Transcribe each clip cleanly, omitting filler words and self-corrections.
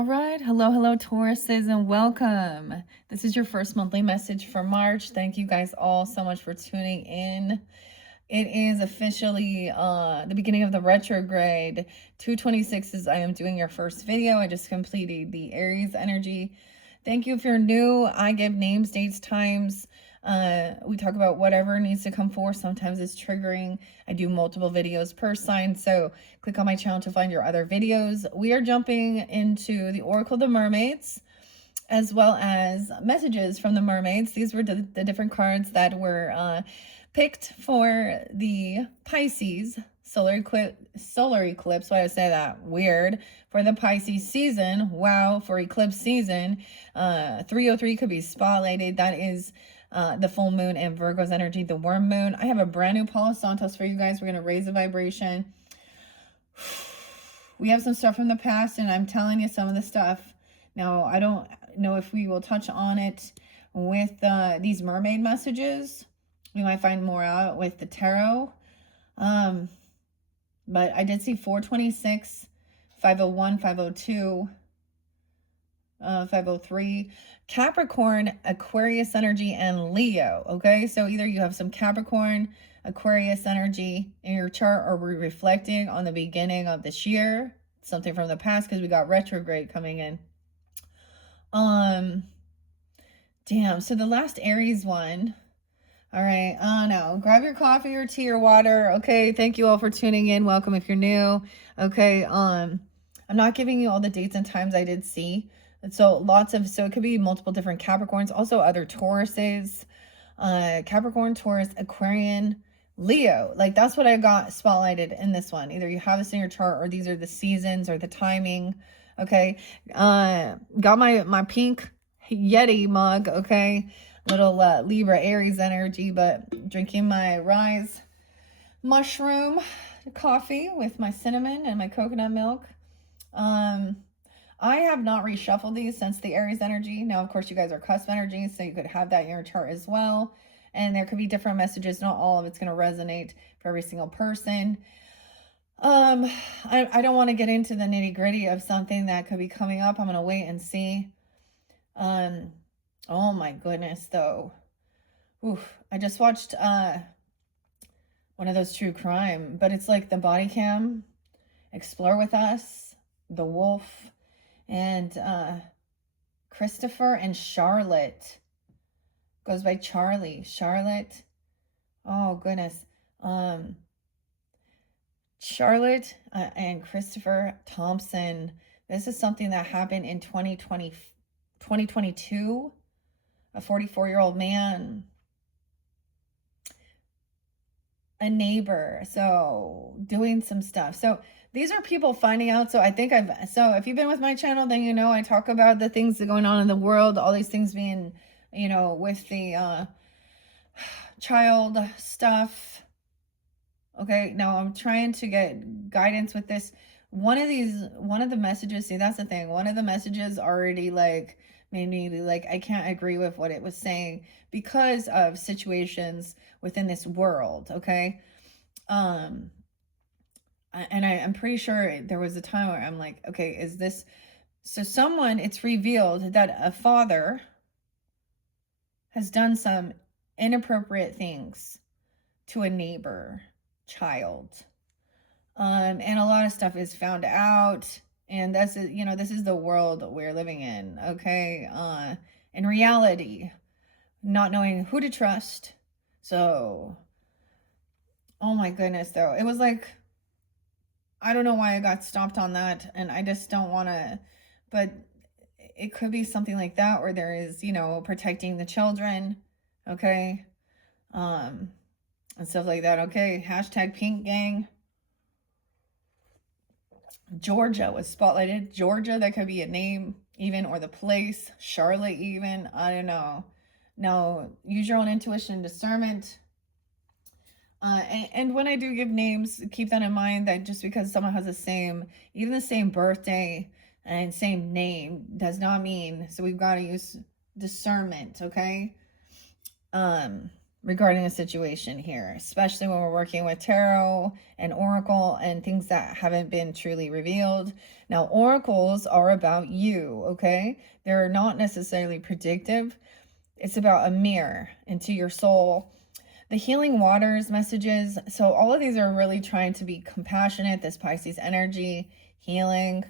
All right. Hello, Tauruses, and welcome. This is your first monthly message for March. Thank you guys all so much for tuning in. It is officially the beginning of the retrograde. 226 is I am doing your first video. I just completed the Aries energy. Thank you if you're new. I give names, dates, times. We talk about whatever needs to come forth. Sometimes it's triggering. I do multiple videos per sign, so click on my channel to find your other videos. We are jumping into the Oracle of the Mermaids, as well as messages from the mermaids. These were the different cards that were picked for the Pisces solar eclipse. Why did I say that? Weird. For the Pisces season. Wow. For eclipse season. 303 could be spotlighted. That is the full moon and Virgo's energy, the worm moon. I have a brand new Palo Santos for you guys. We're going to raise the vibration. We have some stuff from the past, and I'm telling you some of the stuff. Now, I don't know if we will touch on it with these mermaid messages. We might find more out with the tarot. But I did see 426, 501, 502, 503, Capricorn, Aquarius energy, and Leo. Okay, so either you have some Capricorn, Aquarius energy in your chart, or we're reflecting on the beginning of this year, something from the past, because we got retrograde coming in. Damn, so the last Aries one. All right, no, grab your coffee or tea or water. Okay, thank you all for tuning in. Welcome if you're new. Okay, I'm not giving you all the dates and times I did see. So it could be multiple different Capricorns, also other Tauruses, Capricorn, Taurus, Aquarian, Leo. Like, that's what I got spotlighted in this one. Either you have this in your chart, or these are the seasons or the timing. Okay, got my pink Yeti mug. Okay, little Libra Aries energy, but drinking my Rise mushroom coffee with my cinnamon and my coconut milk. I have not reshuffled these since the Aries energy. Now, of course, you guys are cusp energies, so you could have that in your chart as well. And there could be different messages. Not all of it's going to resonate for every single person. I don't want to get into the nitty gritty of something that could be coming up. I'm going to wait and see. Oh my goodness, though. Oof. I just watched one of those true crime, but it's like the body cam, Explore with Us, The Wolf, and Christopher and Charlotte. Goes by Charlie. Charlotte. Oh goodness. Charlotte and Christopher Thompson. This is something that happened in 2022. A 44-year-old man, a neighbor, so doing some stuff. So these are people finding out. So I think so if you've been with my channel, then you know I talk about the things that are going on in the world, all these things being, you know, with the child stuff. Okay, now I'm trying to get guidance with this. One of the messages, see, that's the thing. One of the messages already like made me like, I can't agree with what it was saying because of situations within this world. Okay. And I'm pretty sure there was a time where I'm like, okay, is this, so it's revealed that a father has done some inappropriate things to a neighbor child. And a lot of stuff is found out, and that's, you know, this is the world we're living in. Okay. In reality, not knowing who to trust. So, oh my goodness, though, it was like, I don't know why I got stopped on that, and I just don't want to, but it could be something like that, where there is, you know, protecting the children. Okay. And stuff like that. Okay. Hashtag pink gang. Georgia was spotlighted. Georgia, that could be a name even, or the place. Charlotte even. I don't know. No, use your own intuition and discernment. And when I do give names, keep that in mind, that just because someone has even the same birthday and same name does not mean, so we've got to use discernment. Okay. regarding a situation here, especially when we're working with tarot and oracle and things that haven't been truly revealed. Now, oracles are about you, okay? They're not necessarily predictive. It's about a mirror into your soul. The healing waters messages. So all of these are really trying to be compassionate, this Pisces energy, healing.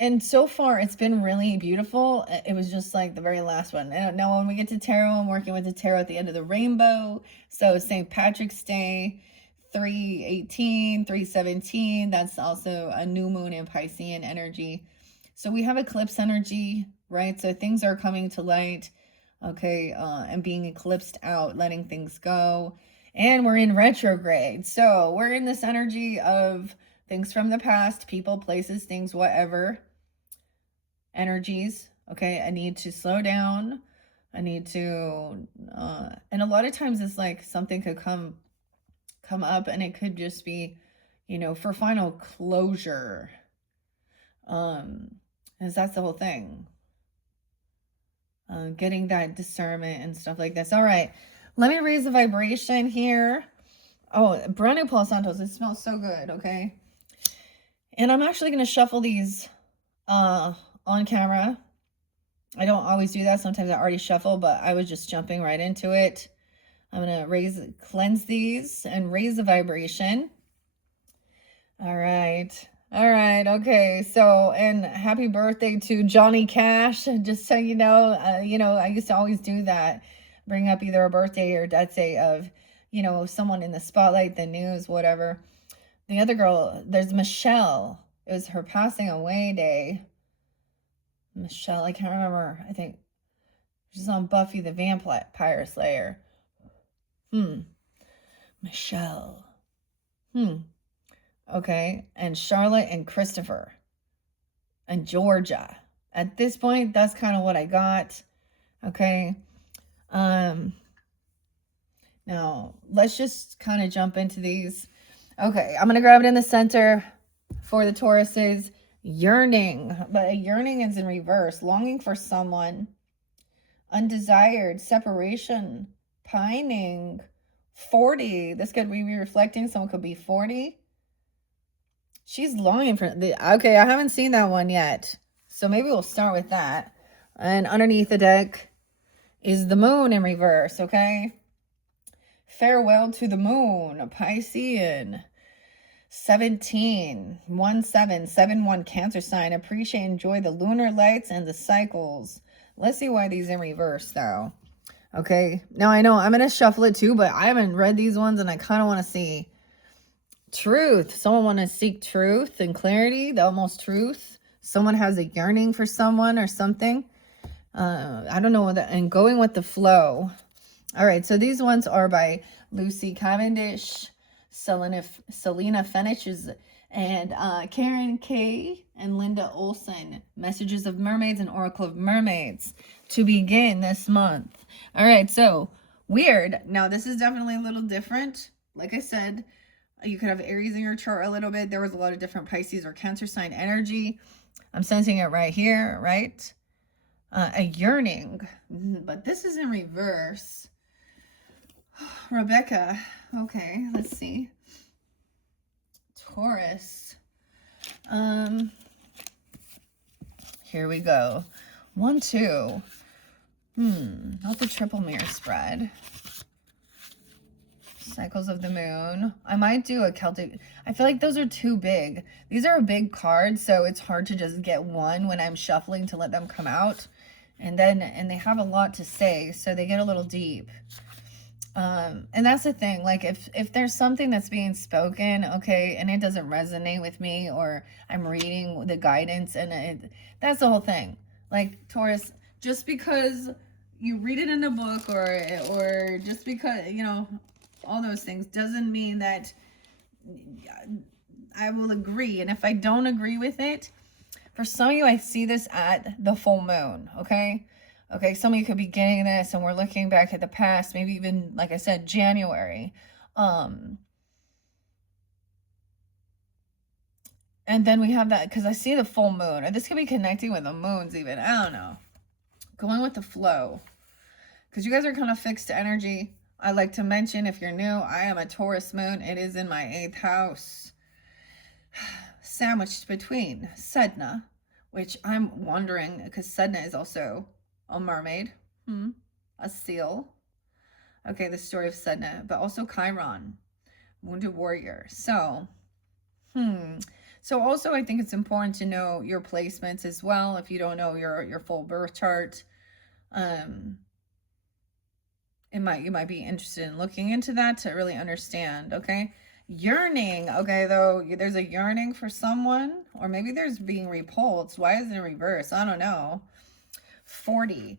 And so far it's been really beautiful. It was just like the very last one. Now when we get to tarot, I'm working with the tarot at the end of the rainbow. So St. Patrick's Day, 3/18, 3/17. That's also a new moon in Piscean energy. So we have eclipse energy, right? So things are coming to light, okay, and being eclipsed out, letting things go. And we're in retrograde. So we're in this energy of things from the past, people, places, things, whatever, energies. Okay, I need to slow down. I need to, and a lot of times it's like something could come up and it could just be, you know, for final closure. Because that's the whole thing. Getting that discernment and stuff like this. All right, let me raise the vibration here. Oh, brand new Palo Santos. It smells so good, okay? And I'm actually going to shuffle these on camera. I don't always do that. Sometimes I already shuffle, but I was just jumping right into it. I'm going to cleanse these and raise the vibration. All right. All right. Okay. So, and happy birthday to Johnny Cash. Just so you know, I used to always do that. Bring up either a birthday or death day of, you know, someone in the spotlight, the news, whatever. The other girl, there's Michelle. It was her passing away day. Michelle, I can't remember. I think she's on Buffy the Vampire Slayer. Michelle. Okay. And Charlotte and Christopher. And Georgia. At this point, that's kind of what I got. Okay. Now, let's just kind of jump into these. Okay, I'm going to grab it in the center for the Tauruses. Yearning, but a yearning is in reverse. Longing for someone. Undesired, separation, pining. 40. This could be reflecting. Someone could be 40. She's longing for okay, I haven't seen that one yet. So maybe we'll start with that. And underneath the deck is the moon in reverse, okay? Farewell to the moon, Piscean. 17, 17, 7, 1, Cancer sign. Appreciate and enjoy the lunar lights and the cycles. Let's see why these in reverse, though. Okay, now I know I'm going to shuffle it too, but I haven't read these ones and I kind of want to see truth. Someone want to seek truth and clarity, the almost truth. Someone has a yearning for someone or something. I don't know what that, and going with the flow. All right, so these ones are by Lucy Cavendish, Selena Fenich, and Karen K. and Linda Olson. Messages of Mermaids and Oracle of Mermaids to begin this month. All right, so weird. Now, this is definitely a little different. Like I said, you could have Aries in your chart a little bit. There was a lot of different Pisces or Cancer sign energy. I'm sensing it right here, right? A yearning, but this is in reverse. Rebecca. Okay, let's see. Taurus. Here we go. 1, 2. Not the triple mirror spread. Cycles of the moon. I might do a Celtic. I feel like those are too big. These are a big card, so it's hard to just get one when I'm shuffling to let them come out. And they have a lot to say, so they get a little deep. And that's the thing, like if there's something that's being spoken, okay, and it doesn't resonate with me, or I'm reading the guidance and that's the whole thing. Like, Taurus, just because you read it in a book or just because, you know, all those things doesn't mean that I will agree. And if I don't agree with it, for some of you, I see this at the full moon, okay? Okay, some of you could be getting this, and we're looking back at the past, maybe even, like I said, January. And then we have that, because I see the full moon. And this could be connecting with the moons even. I don't know. going with the flow, because you guys are kind of fixed energy. I like to mention, if you're new, I am a Taurus moon. It is in my 8th house, sandwiched between Sedna, which I'm wondering, because Sedna is also a mermaid, a seal. Okay, the story of Sedna, but also Chiron, wounded warrior. So, So also, I think it's important to know your placements as well. If you don't know your full birth chart, you might be interested in looking into that to really understand. Okay, yearning. Okay, though there's a yearning for someone, or maybe there's being repulsed. Why is it in reverse? I don't know. 40.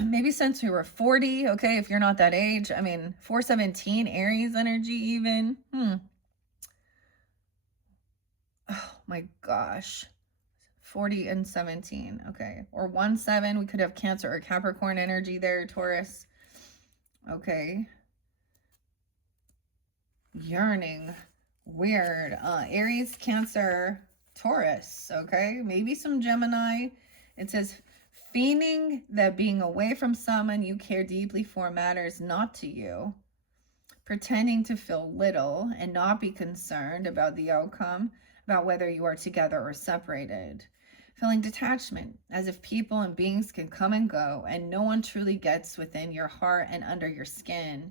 Maybe since we were 40. Okay, if you're not that age. I mean, 417 Aries energy even. Oh my gosh. 40 and 17. Okay. Or 1-7. We could have Cancer or Capricorn energy there, Taurus. Okay. Yearning. Weird. Aries, Cancer, Taurus. Okay. Maybe some Gemini. It says, feigning that being away from someone you care deeply for matters not to you. Pretending to feel little and not be concerned about the outcome, about whether you are together or separated. Feeling detachment, as if people and beings can come and go, and no one truly gets within your heart and under your skin.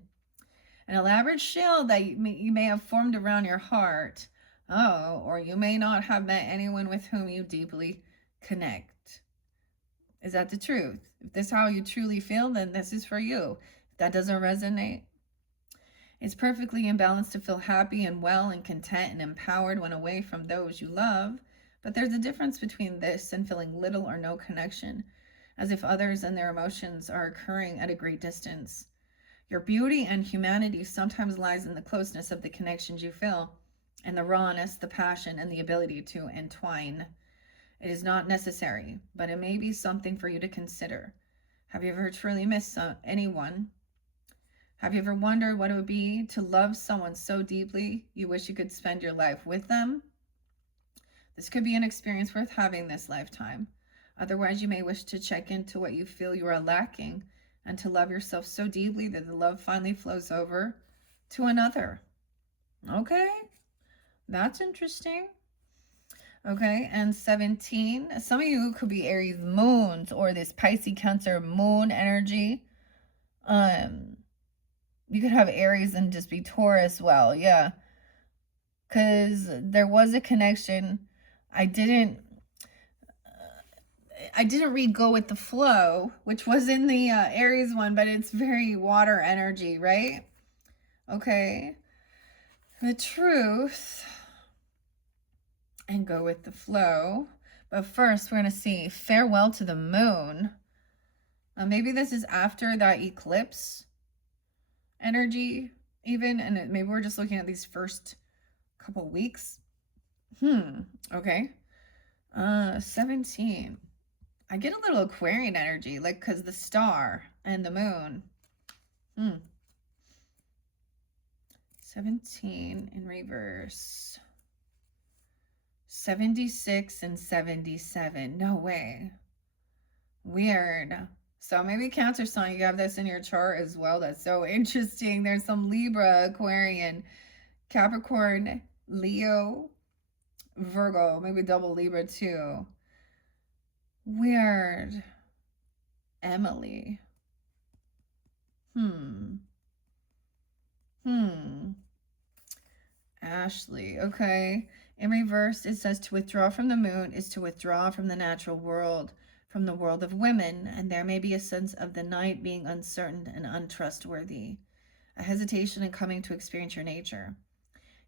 An elaborate shield that you may have formed around your heart. Oh, or you may not have met anyone with whom you deeply connect. Is that the truth? If this is how you truly feel, then this is for you. If that doesn't resonate, it's perfectly imbalanced to feel happy and well and content and empowered when away from those you love. But there's a difference between this and feeling little or no connection, as if others and their emotions are occurring at a great distance. Your beauty and humanity sometimes lies in the closeness of the connections you feel, and the rawness, the passion, and the ability to entwine. It is not necessary, but it may be something for you to consider. Have you ever truly missed anyone? Have you ever wondered what it would be to love someone so deeply you wish you could spend your life with them? This could be an experience worth having this lifetime. Otherwise, you may wish to check into what you feel you are lacking and to love yourself so deeply that the love finally flows over to another. Okay, that's interesting. Okay, and 17. Some of you could be Aries moons or this Pisces Cancer moon energy. You could have Aries and just be Taurus. Well, yeah, because there was a connection. I didn't read Go With The Flow, which was in the Aries one, but it's very water energy, right? Okay. The Truth and Go With The Flow. But first, we're going to see Farewell to the Moon. Maybe this is after that eclipse energy even, and maybe we're just looking at these first couple weeks. Okay. 17. I get a little Aquarian energy, like, because the star and the moon. 17 in reverse. 76 and 77. No way. Weird. So maybe Cancer sign, you have this in your chart as well. That's so interesting. There's some Libra, Aquarian, Capricorn, Leo, Virgo, maybe double Libra too. Weird. Emily. Ashley. Okay. In reverse, it says to withdraw from the moon is to withdraw from the natural world, from the world of women, and there may be a sense of the night being uncertain and untrustworthy, a hesitation in coming to experience your nature.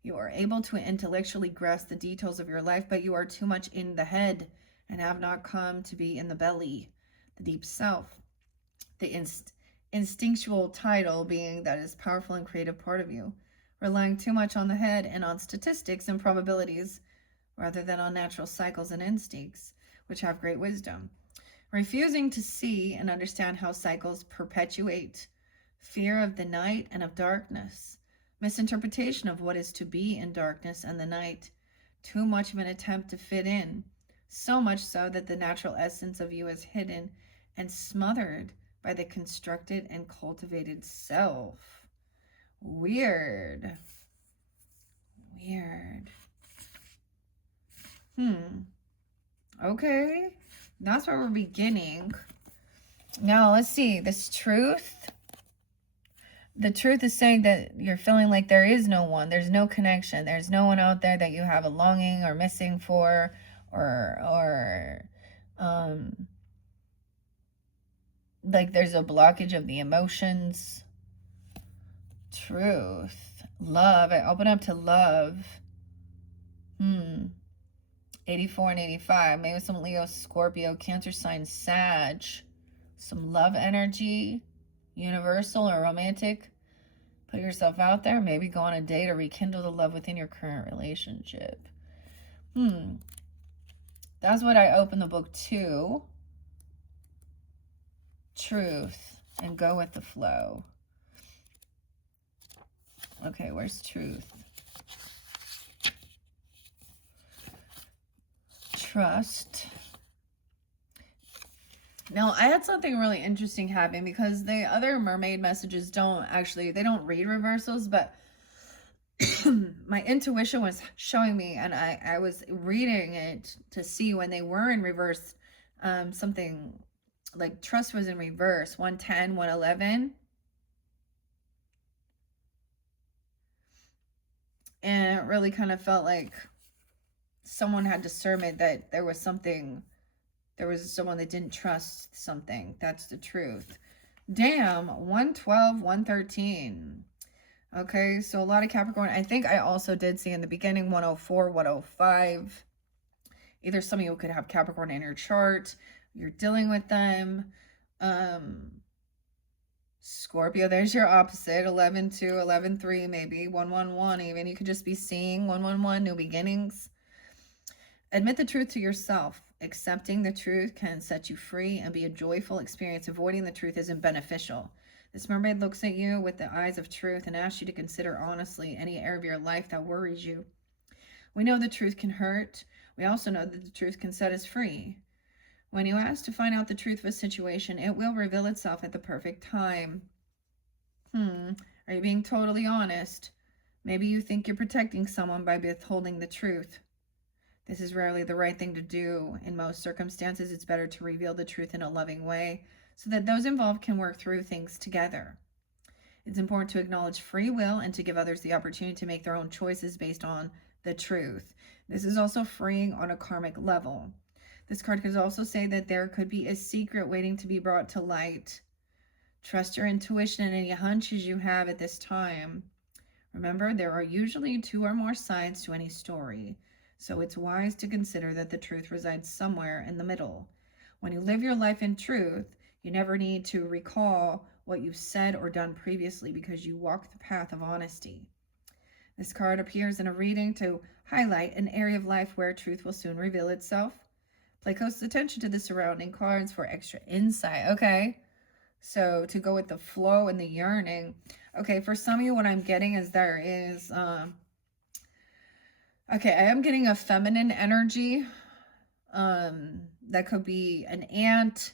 You are able to intellectually grasp the details of your life, but you are too much in the head and have not come to be in the belly, the deep self, the instinctual title being that is powerful and creative part of you, relying too much on the head and on statistics and probabilities rather than on natural cycles and instincts, which have great wisdom. Refusing to see and understand how cycles perpetuate, fear of the night and of darkness, misinterpretation of what is to be in darkness and the night, too much of an attempt to fit in, so much so that the natural essence of you is hidden and smothered by the constructed and cultivated self. Weird. Weird. Okay. That's where we're beginning. Now, let's see. This truth. The truth is saying that you're feeling like there is no one. There's no connection. There's no one out there that you have a longing or missing for, or like there's a blockage of the emotions. Truth. Love. I open up to love. 84 and 85. Maybe some Leo, Scorpio, Cancer sign, Sag. Some love energy. Universal or romantic. Put yourself out there. Maybe go on a date or rekindle the love within your current relationship. That's what I open the book to. Truth. And go with the flow. Okay, where's truth? Trust. Now, I had something really interesting happen because the other mermaid messages they don't read reversals, but my intuition was showing me, and I was reading it to see when they were in reverse, something like trust was in reverse, 110, 111. And it really kind of felt like someone had discernment that there was someone that didn't trust something. That's the truth. Damn, 112, 113. Okay, so a lot of Capricorn. I think I also did see in the beginning 104, 105. Either some of you could have Capricorn in your chart. You're dealing with them. Scorpio, there's your opposite. 11-2, 11-3, maybe 1-1-1 even. You could just be seeing 1-1-1, new beginnings. Admit the truth to yourself. Accepting the truth can set you free and be a joyful experience. Avoiding the truth isn't beneficial. This mermaid looks at you with the eyes of truth and asks you to consider honestly any area of your life that worries you. We know the truth can hurt. We also know that the truth can set us free. When you ask to find out the truth of a situation, it will reveal itself at the perfect time. Are you being totally honest? Maybe you think you're protecting someone by withholding the truth. This is rarely the right thing to do. In most circumstances, it's better to reveal the truth in a loving way so that those involved can work through things together. It's important to acknowledge free will and to give others the opportunity to make their own choices based on the truth. This is also freeing on a karmic level. This card could also say that there could be a secret waiting to be brought to light. Trust your intuition and any hunches you have at this time. Remember, there are usually 2 or more sides to any story, so it's wise to consider that the truth resides somewhere in the middle. When you live your life in truth, you never need to recall what you've said or done previously because you walk the path of honesty. This card appears in a reading to highlight an area of life where truth will soon reveal itself. Pay close attention to the surrounding cards for extra insight. Okay, so to go with the flow and the yearning. Okay, for some of you, what I'm getting is there is, okay, I am getting a feminine energy. That could be an aunt,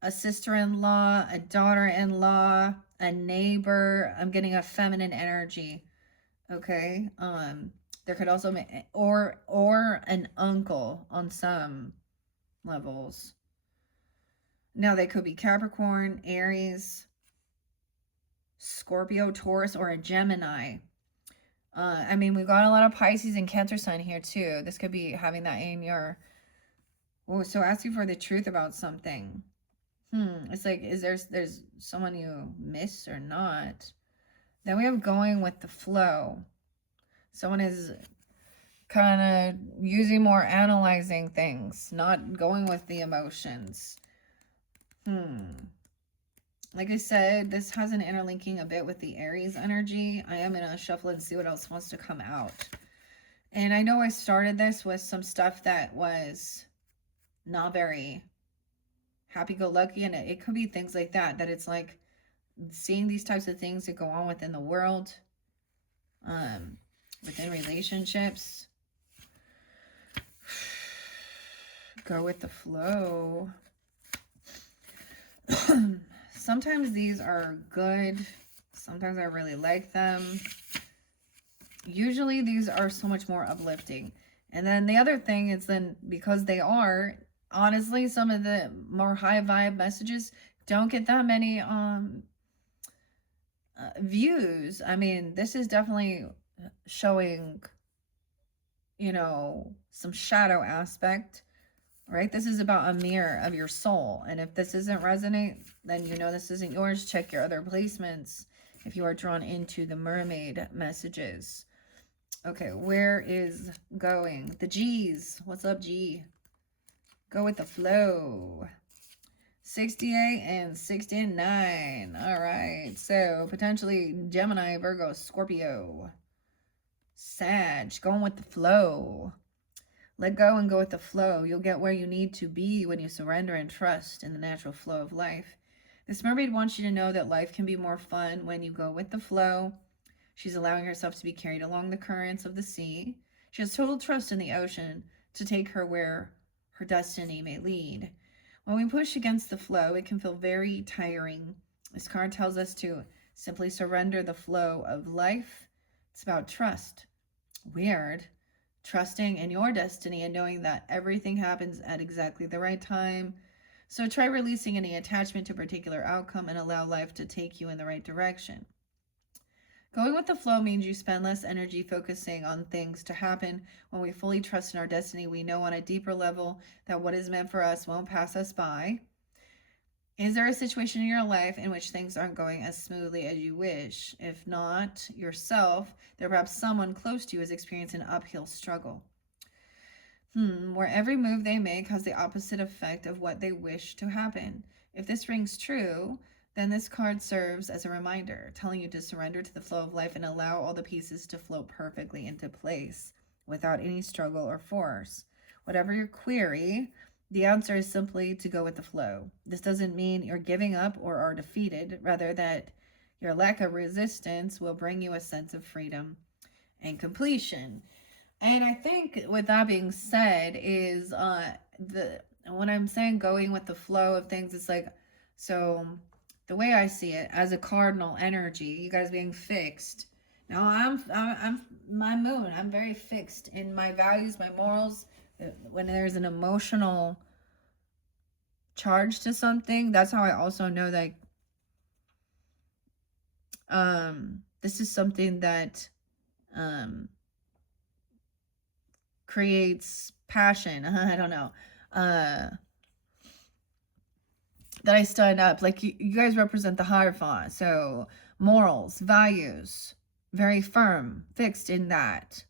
a sister-in-law, a daughter-in-law, a neighbor. I'm getting a feminine energy. Okay, there could also be, or an uncle on some levels. Now they could be Capricorn, Aries, Scorpio, Taurus, or a Gemini. I mean, we've got a lot of Pisces and Cancer sign here too. This could be having that in your, so asking for the truth about something. It's like, there's someone you miss or not? Then we have going with the flow. Someone is kind of using more analyzing things, not going with the emotions. Like I said, this has an interlinking a bit with the Aries energy. I am going to shuffle and see what else wants to come out. And I know I started this with some stuff that was not very happy-go-lucky, and it could be things like that it's like seeing these types of things that go on within the world, within relationships. Go with the flow. Sometimes these are good. Sometimes I really like them. Usually these are so much more uplifting. And then the other thing is then, because they are, honestly, some of the more high vibe messages don't get that many views. I mean, this is definitely showing, you know, some shadow aspect, right? This is about a mirror of your soul. And if this isn't resonate, then you know this isn't yours. Check your other placements if you are drawn into the mermaid messages. Okay, where is going? The G's. What's up, G? Go with the flow. 68 and 69. All right. So potentially Gemini, Virgo, Scorpio, Sag. Going with the flow. Let go and go with the flow. You'll get where you need to be when you surrender and trust in the natural flow of life. This mermaid wants you to know that life can be more fun when you go with the flow. She's allowing herself to be carried along the currents of the sea. She has total trust in the ocean to take her where her destiny may lead. When we push against the flow, it can feel very tiring. This card tells us to simply surrender the flow of life. It's about trust. Weird. Trusting in your destiny and knowing that everything happens at exactly the right time. So try releasing any attachment to a particular outcome and allow life to take you in the right direction. Going with the flow means you spend less energy focusing on things to happen. When we fully trust in our destiny, we know on a deeper level that what is meant for us won't pass us by. Is there a situation in your life in which things aren't going as smoothly as you wish? If not yourself, then perhaps someone close to you is experiencing an uphill struggle. Where every move they make has the opposite effect of what they wish to happen. If this rings true, then this card serves as a reminder, telling you to surrender to the flow of life and allow all the pieces to flow perfectly into place without any struggle or force. Whatever your query, the answer is simply to go with the flow. This doesn't mean you're giving up or are defeated, rather that your lack of resistance will bring you a sense of freedom and completion. And I think with that being said is when I'm saying going with the flow of things, it's like, so the way I see it as a cardinal energy, you guys being fixed. Now I'm my moon. I'm very fixed in my values, my morals. When there's an emotional charge to something, that's how I also know that this is something that creates passion. I don't know. That I stand up. Like you guys represent the Hierophant. So morals, values, very firm, fixed in that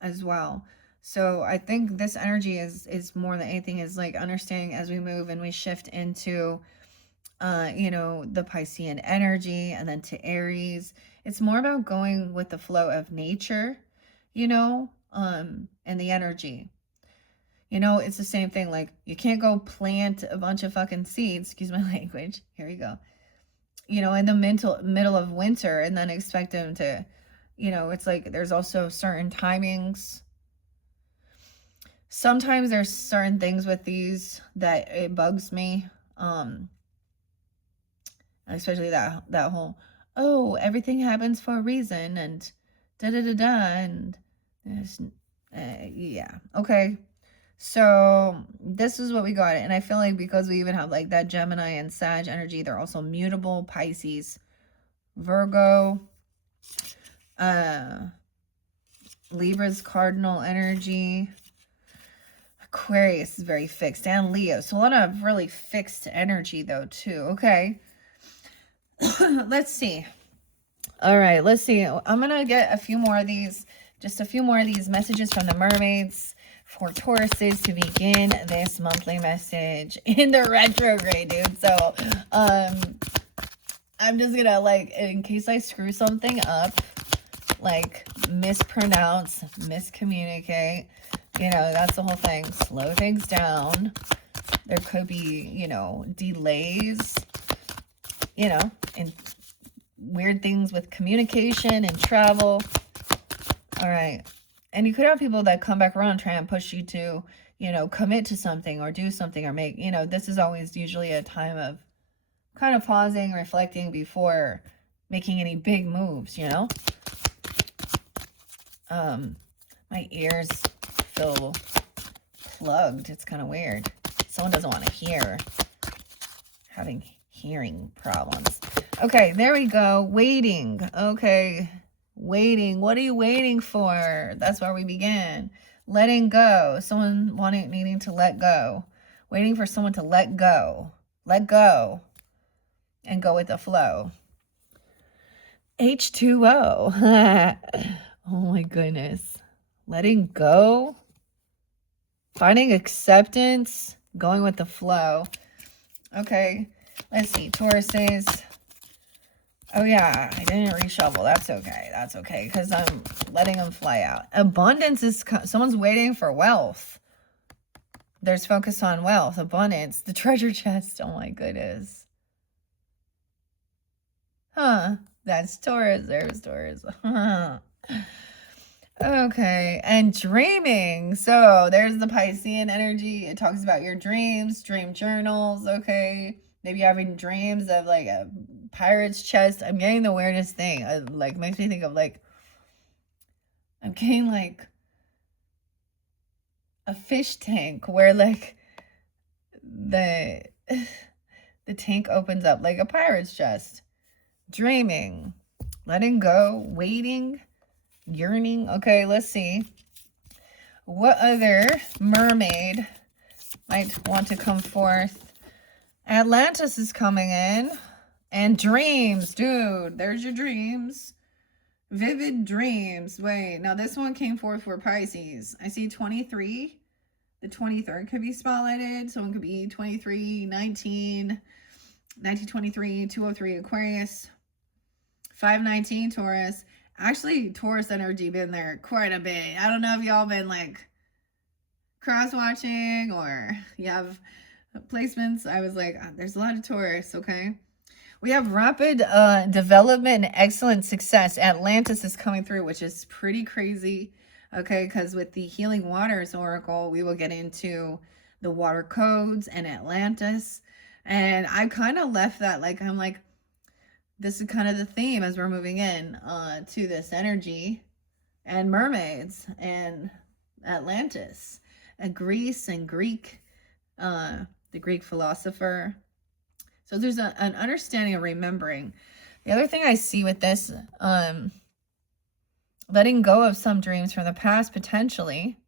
as well. So I think this energy is more than anything is like understanding as we move and we shift into, you know, the Piscean energy and then to Aries. It's more about going with the flow of nature, you know, and the energy. You know, it's the same thing. Like, you can't go plant a bunch of fucking seeds, excuse my language, here we go, you know, in the middle of winter and then expect them to, you know, it's like there's also certain timings. Sometimes there's certain things with these that it bugs me. Especially that whole, oh, everything happens for a reason and da-da-da-da and there's, yeah, okay. So this is what we got. And I feel like because we even have like that Gemini and Sag energy, they're also mutable. Pisces, Virgo, Libra's cardinal energy. Aquarius is very fixed, and Leo. So a lot of really fixed energy though too. Okay. Let's see. All right, let's see. I'm going to get a few more of these, just a few more of these messages from the mermaids for Tauruses to begin this monthly message in the retrograde, dude. So, I'm just gonna, like, in case I screw something up, like, mispronounce, miscommunicate, you know, that's the whole thing. Slow things down. There could be, you know, delays, you know, and weird things with communication and travel. All right. And you could have people that come back around trying to push you to, you know, commit to something or do something or make, you know, this is always usually a time of kind of pausing, reflecting before making any big moves, you know? My ears feel plugged. It's kind of weird. Someone doesn't want to hear. Having hearing problems. Okay, there we go. Waiting. Okay, waiting. What are you waiting for? That's where we began. Letting go. Someone needing to let go. Waiting for someone to let go. Let go. And go with the flow. H2O. Oh my goodness. Letting go. Finding acceptance. Going with the flow. Okay. Let's see. Taurus says, oh yeah, I didn't reshuffle. That's okay. That's okay. Because I'm letting them fly out. Abundance is, someone's waiting for wealth. There's focus on wealth. Abundance. The treasure chest. Oh my goodness. Huh. That's Taurus. There's Taurus. Okay. And dreaming. So there's the Piscean energy. It talks about your dreams, dream journals. Okay. Maybe you're having dreams of like a pirate's chest. I'm getting the weirdest thing. Like makes me think of like, I'm getting like a fish tank where like the tank opens up like a pirate's chest. Dreaming, letting go, waiting, yearning. Okay, let's see. What other mermaid might want to come forth? Atlantis is coming in. And dreams, dude. There's your dreams. Vivid dreams. Wait, now this one came forth for Pisces. I see 23. The 23rd could be spotlighted. Someone could be 23, 19, 1923, 203 Aquarius. 519 Taurus. Actually, Taurus energy been there quite a bit. I don't know if y'all been like cross-watching or you have placements. I was like, there's a lot of Taurus, okay? We have rapid development and excellent success. Atlantis is coming through, which is pretty crazy, okay? Because with the Healing Waters Oracle, we will get into the water codes and Atlantis. And I kind of left that like, I'm like, this is kind of the theme as we're moving in to this energy and mermaids and Atlantis and Greece and Greek, the Greek philosopher. So there's an understanding of remembering. The other thing I see with this, letting go of some dreams from the past potentially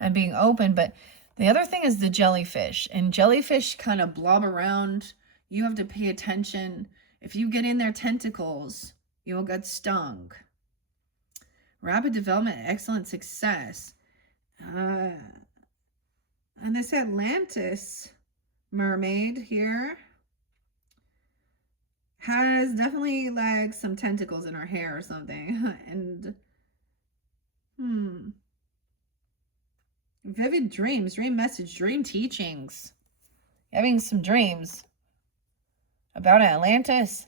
and being open. But the other thing is the jellyfish. And jellyfish kind of blob around. You have to pay attention. If you get in their tentacles, you will get stung. Rapid development, excellent success. And this Atlantis mermaid here has definitely like some tentacles in her hair or something. And vivid dreams, dream message, dream teachings. Having some dreams about Atlantis.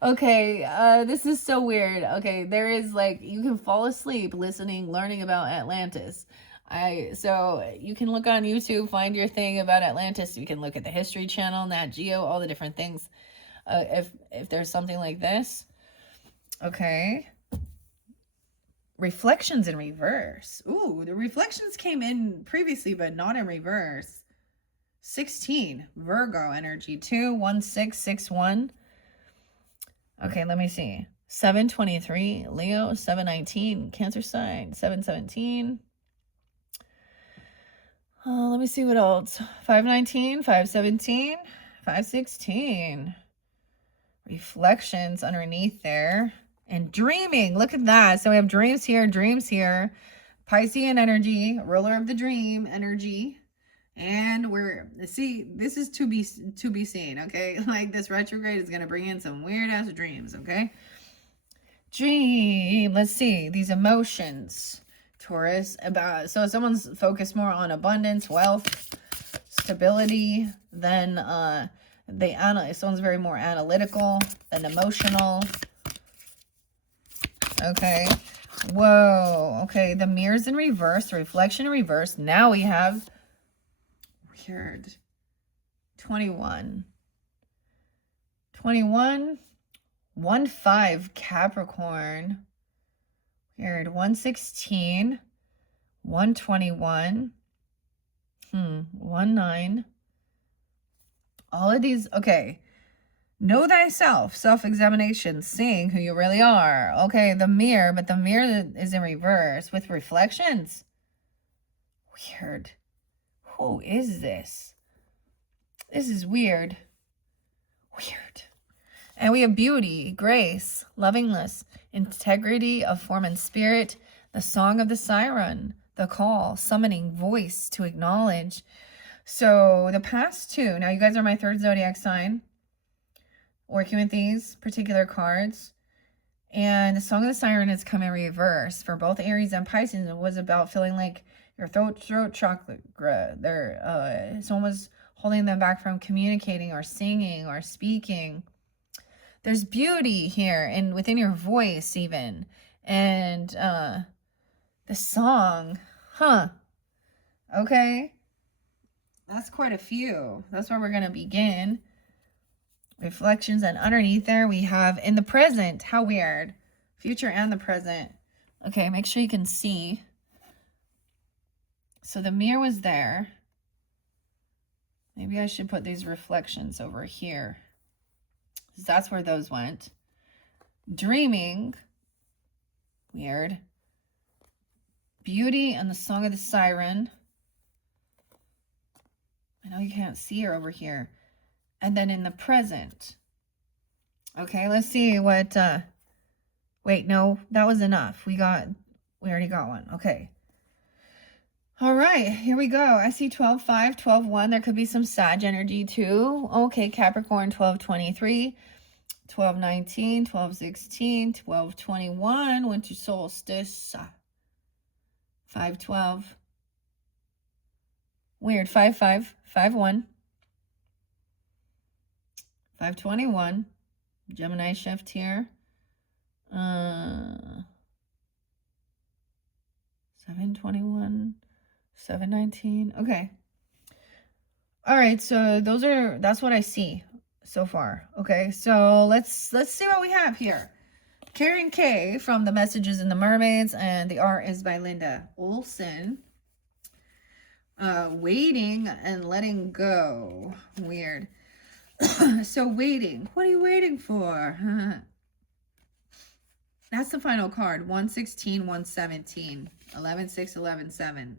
Okay, this is so weird. Okay, there is like, you can fall asleep listening, learning about Atlantis. So you can look on YouTube, find your thing about Atlantis. You can look at the History Channel, Nat Geo, all the different things. If there's something like this. Okay. Reflections in reverse. Ooh, the reflections came in previously, but not in reverse. 16, Virgo energy, 21661. Okay, let me see. 723, Leo, 719, Cancer sign, 717. Let me see what else. 519, 517, 516. Reflections underneath there. And dreaming. Look at that. So we have dreams here, dreams here. Piscean energy, ruler of the dream energy. And see, this is to be seen, okay? Like this retrograde is going to bring in some weird ass dreams, okay? Dream. Let's see. These emotions, Taurus, so someone's focused more on abundance, wealth, stability, than someone's very more analytical than emotional. Okay. Whoa. Okay. The mirrors in reverse, the reflection in reverse. Now we have weird 21. 21, 1-5 Capricorn. Weird. 116, 121, 1-9. All of these, okay. Know thyself, self-examination, seeing who you really are. Okay, the mirror, but the mirror is in reverse with reflections. Weird. Who is this? This is weird. Weird. And we have beauty, grace, lovingness, integrity of form and spirit, the song of the siren, the call, summoning voice to acknowledge. So the past two, now you guys are my third zodiac sign, working with these particular cards. And the song of the siren has come in reverse for both Aries and Pisces. It was about feeling like your throat chakra, someone was holding them back from communicating or singing or speaking. There's beauty here and within your voice even. And the song, okay. That's quite a few. That's where we're going to begin. Reflections, and underneath there we have in the present. How weird. Future and the present. Okay, make sure you can see. So the mirror was there. Maybe I should put these reflections over here. That's where those went. Dreaming. Weird. Beauty and the song of the siren. I know you can't see her over here. And then in the present. Okay, let's see what, wait, no, that was enough. We already got one. Okay. All right, here we go. I see 12-5, 12-1. There could be some Sag energy too. Okay, Capricorn 12-23, 12-19, 12-16, 12-21, winter solstice, 5-12. Weird, 5-5, 5-1. 5-21. Gemini shift here. 7-21. 7-19. Okay. All right, so that's what I see so far. Okay, so let's see what we have here. Karen K from the Messages in the Mermaids, and the art is by Linda Olson. Waiting and letting go. Weird. So waiting. What are you waiting for? That's the final card. 116, 117, 11-6, 11-7.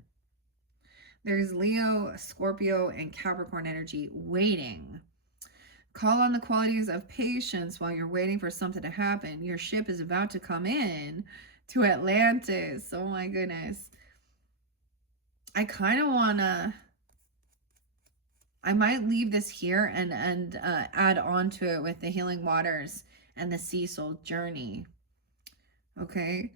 There's Leo, Scorpio, and Capricorn energy waiting. Call on the qualities of patience while you're waiting for something to happen. Your ship is about to come in to Atlantis. Oh my goodness. I kind of want to... I might leave this here and add on to it with the healing waters and the sea soul journey. Okay.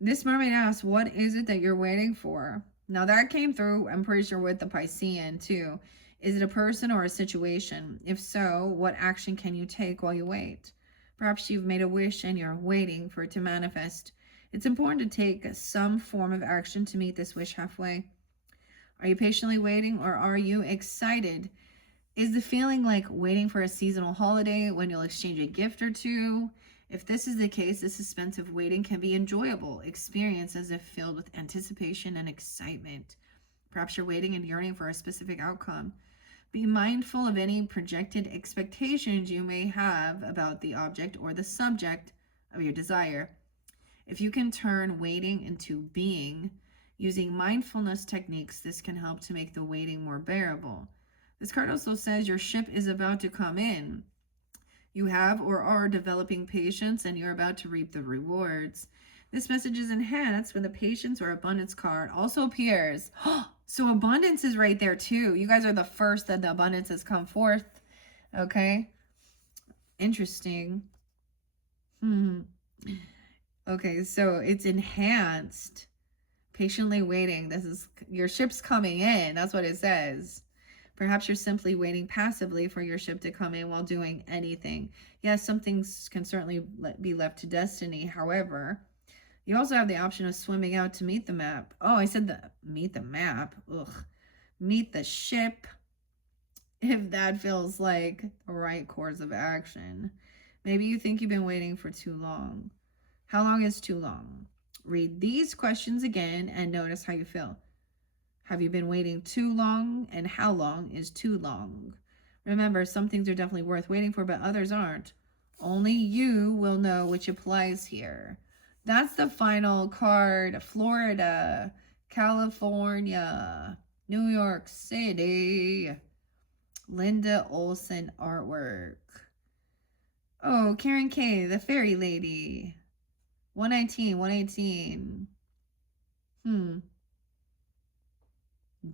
This mermaid asks, what is it that you're waiting for? Now that came through, I'm pretty sure, with the Piscean too. Is it a person or a situation? If so, what action can you take while you wait? Perhaps you've made a wish and you're waiting for it to manifest. It's important to take some form of action to meet this wish halfway. Are you patiently waiting, or are you excited? Is the feeling like waiting for a seasonal holiday when you'll exchange a gift or two? If this is the case, the suspense of waiting can be enjoyable experience, as if filled with anticipation and excitement. Perhaps you're waiting and yearning for a specific outcome. Be mindful of any projected expectations you may have about the object or the subject of your desire. If you can turn waiting into being, using mindfulness techniques, this can help to make the waiting more bearable. This card also says your ship is about to come in. You have or are developing patience, and you're about to reap the rewards. This message is enhanced when the patience or abundance card also appears. So abundance is right there too. You guys are the first that the abundance has come forth. Okay. Interesting. Okay, so it's enhanced. Patiently waiting. This is your ship's coming in. That's what it says. Perhaps you're simply waiting passively for your ship to come in while doing anything. Yes, some things can certainly be left to destiny. However, you also have the option of swimming out to meet the map. Oh, I said meet the map. Ugh. Meet the ship. if that feels like the right course of action. Maybe you think you've been waiting for too long. How long is too long? Read these questions again and notice how you feel. Have you been waiting too long? And how long is too long? Remember, some things are definitely worth waiting for, but others aren't. Only you will know which applies here. That's the final card. Florida, California, New York City. Linda Olson artwork. Oh, Karen K, the fairy lady. 119, 118.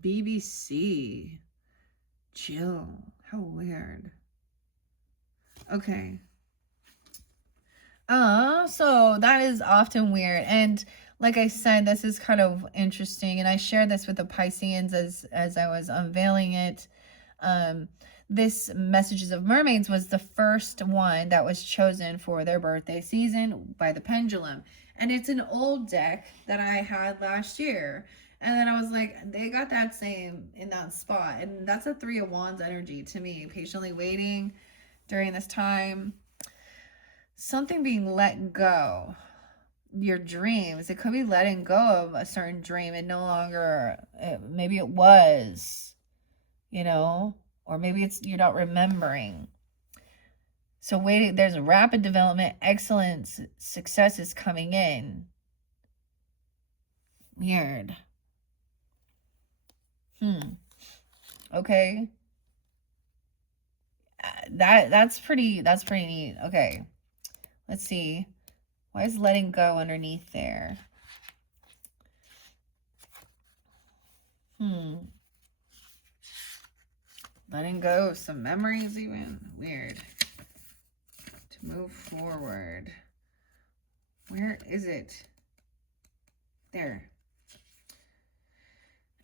BBC. Jill. How weird. Okay. So that is often weird. And like I said, this is kind of interesting. And I shared this with the Pisceans as I was unveiling it. This Messages of Mermaids was the first one that was chosen for their birthday season by the Pendulum. And it's an old deck that I had last year. And then I was like, they got that same in that spot. And that's a 3 of Wands energy to me. Patiently waiting during this time. Something being let go. Your dreams. It could be letting go of a certain dream and no longer, maybe it was, you know, or maybe it's you're not remembering. So waiting, there's a rapid development, excellence, success is coming in. Weird. Okay. That's pretty neat. Okay. Let's see. Why is letting go underneath there? Letting go of some memories even. Weird. To move forward. Where is it? There.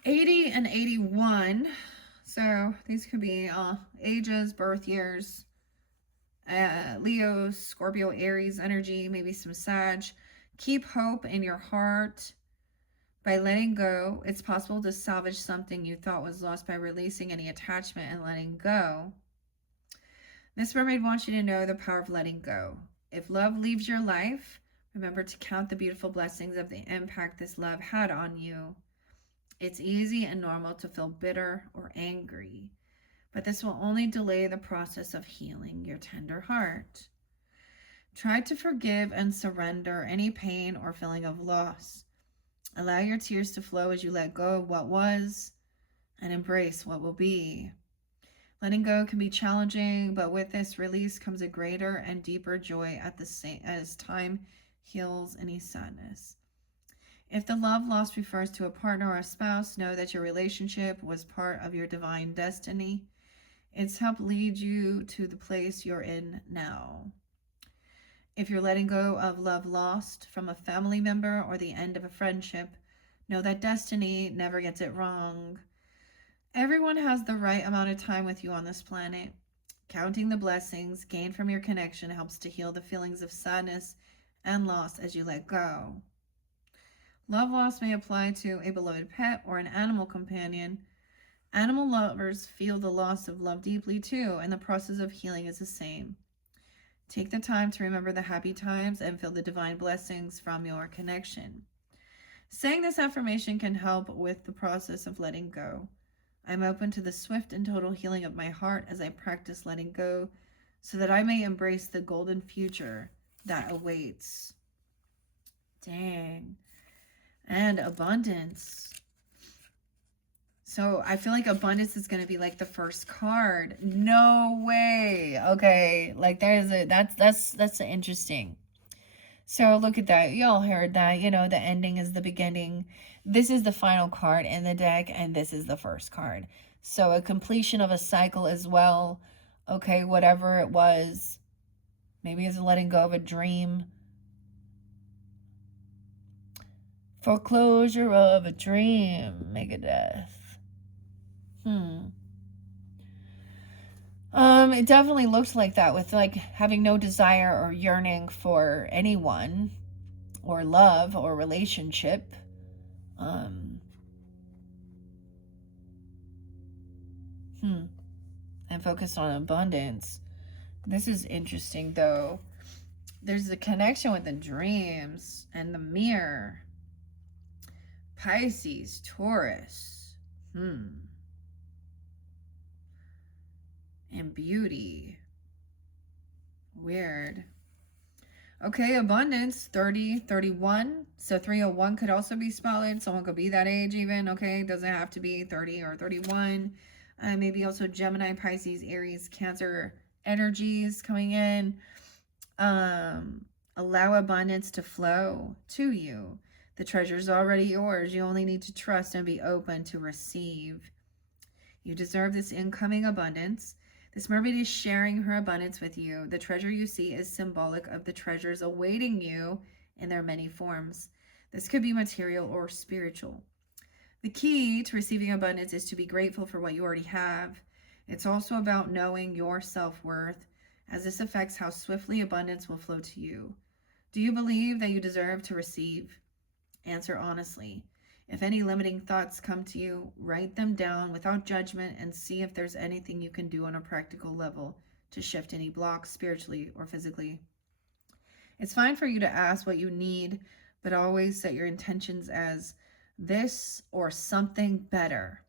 80 and 81. So these could be ages, birth years. Leo, Scorpio, Aries energy, maybe some Sag. Keep hope in your heart. By letting go, it's possible to salvage something you thought was lost by releasing any attachment and letting go. This mermaid wants you to know the power of letting go. If love leaves your life, remember to count the beautiful blessings of the impact this love had on you. It's easy and normal to feel bitter or angry, but this will only delay the process of healing your tender heart. Try to forgive and surrender any pain or feeling of loss. Allow your tears to flow as you let go of what was and embrace what will be. Letting go can be challenging, but with this release comes a greater and deeper joy at the same as time heals any sadness. If the love lost refers to a partner or a spouse, know that your relationship was part of your divine destiny. It's helped lead you to the place you're in now. If you're letting go of love lost from a family member or the end of a friendship, know that destiny never gets it wrong. Everyone has the right amount of time with you on this planet. Counting the blessings gained from your connection helps to heal the feelings of sadness and loss as you let go. Love loss may apply to a beloved pet or an animal companion. Animal lovers feel the loss of love deeply too, and the process of healing is the same. Take the time to remember the happy times and feel the divine blessings from your connection. Saying this affirmation can help with the process of letting go. I'm open to the swift and total healing of my heart as I practice letting go so that I may embrace the golden future that awaits. Dang. And abundance. So I feel like abundance is going to be like the first card. No way. Okay. Like that's interesting. So look at that. Y'all heard that, you know, the ending is the beginning. This is the final card in the deck, and this is the first card. So a completion of a cycle as well. Okay, whatever it was. Maybe it's letting go of a dream. Foreclosure of a dream. Megadeth. It definitely looked like that, with like having no desire or yearning for anyone or love or relationship. and focus on abundance. This is interesting though. There's a connection with the dreams and the mirror. Pisces, Taurus. And beauty. Weird. Okay, abundance, 30, 31. So 301 could also be spelled. Someone could be that age even, okay? Doesn't have to be 30 or 31. Maybe also Gemini, Pisces, Aries, Cancer energies coming in. Allow abundance to flow to you. The treasure's already yours. You only need to trust and be open to receive. You deserve this incoming abundance. This mermaid is sharing her abundance with you. The treasure you see is symbolic of the treasures awaiting you in their many forms. This could be material or spiritual. The key to receiving abundance is to be grateful for what you already have. It's also about knowing your self-worth, as this affects how swiftly abundance will flow to you. Do you believe that you deserve to receive? Answer honestly. If any limiting thoughts come to you, write them down without judgment and see if there's anything you can do on a practical level to shift any blocks spiritually or physically. It's fine for you to ask what you need, but always set your intentions as this or something better.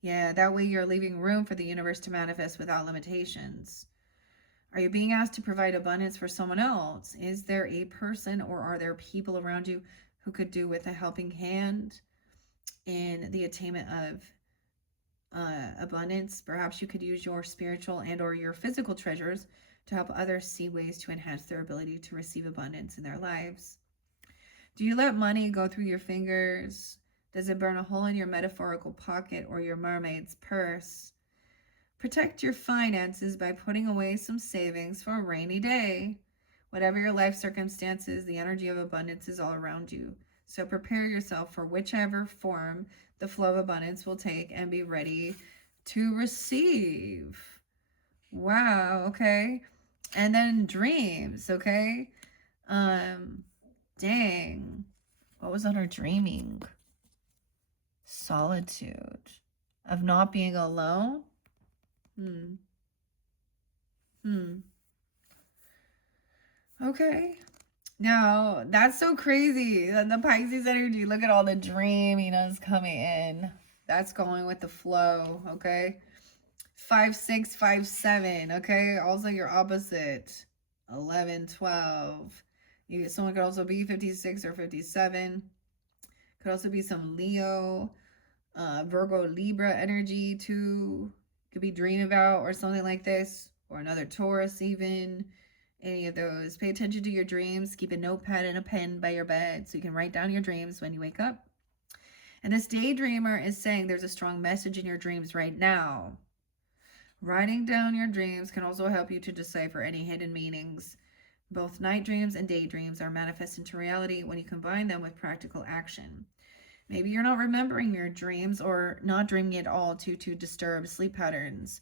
Yeah, that way you're leaving room for the universe to manifest without limitations. Are you being asked to provide abundance for someone else? Is there a person or are there people around you who could do with a helping hand in the attainment of abundance? Perhaps you could use your spiritual and or your physical treasures to help others see ways to enhance their ability to receive abundance in their lives. Do you let money go through your fingers? Does it burn a hole in your metaphorical pocket or your mermaid's purse? Protect your finances by putting away some savings for a rainy day. Whatever your life circumstances, the energy of abundance is all around you. So prepare yourself for whichever form the flow of abundance will take and be ready to receive. Wow, okay. And then dreams, okay? Dang. What was on her dreaming? Solitude. Of not being alone? Okay. Now, that's so crazy. The Pisces energy, look at all the dreaminess coming in. That's going with the flow, okay? 5, 6, 5, 7, okay? Also your opposite. 11, 12. Someone could also be 56 or 57. Could also be some Leo, Virgo, Libra energy too. Could be dreaming about or something like this. Or another Taurus even. Any of those. Pay attention to your dreams. Keep a notepad and a pen by your bed so you can write down your dreams when you wake up. And this daydreamer is saying there's a strong message in your dreams right now. Writing down your dreams can also help you to decipher any hidden meanings. Both night dreams and daydreams are manifest into reality when you combine them with practical action. Maybe you're not remembering your dreams or not dreaming at all to disturb sleep patterns.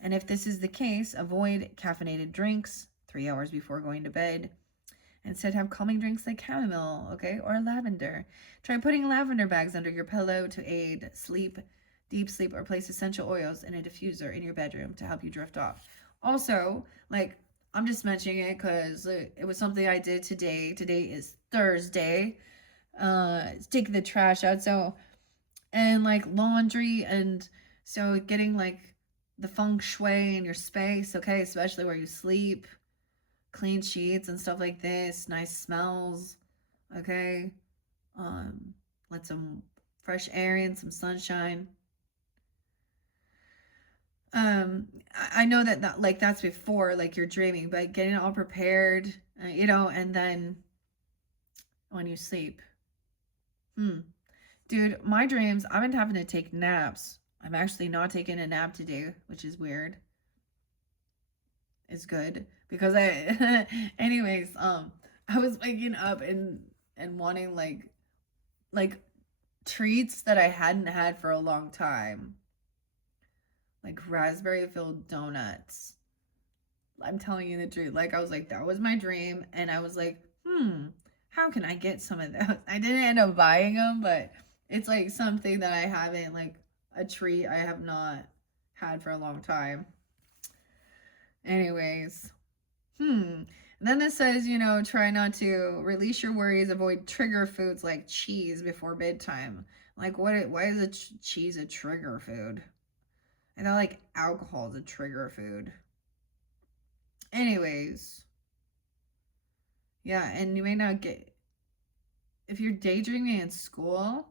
And if this is the case, avoid caffeinated drinks 3 hours before going to bed. Instead, have calming drinks like chamomile, okay, or lavender. Try putting lavender bags under your pillow to aid sleep, deep sleep, or place essential oils in a diffuser in your bedroom to help you drift off. Also, like, I'm just mentioning it because it was something I did today. Today is Thursday. Taking the trash out. So, and like laundry, and so getting like the feng shui in your space, okay, especially where you sleep. Clean sheets and stuff like this, nice smells, okay? Let some fresh air in, some sunshine. I know that like that's before like you're dreaming, but getting all prepared, you know, and then when you sleep. Dude, my dreams, I've been having to take naps. I'm actually not taking a nap today, which is weird. It's good because I anyways, I was waking up and wanting like treats that I hadn't had for a long time. Like raspberry filled donuts. I'm telling you the truth. Like I was like, that was my dream. And I was like, how can I get some of those? I didn't end up buying them, but it's like something that I haven't, like a treat I have not had for a long time. Anyways. And then this says, try not to release your worries, avoid trigger foods like cheese before bedtime. Like, why is cheese a trigger food? I thought like alcohol is a trigger food. Anyways. Yeah, and you may not get, if you're daydreaming in school,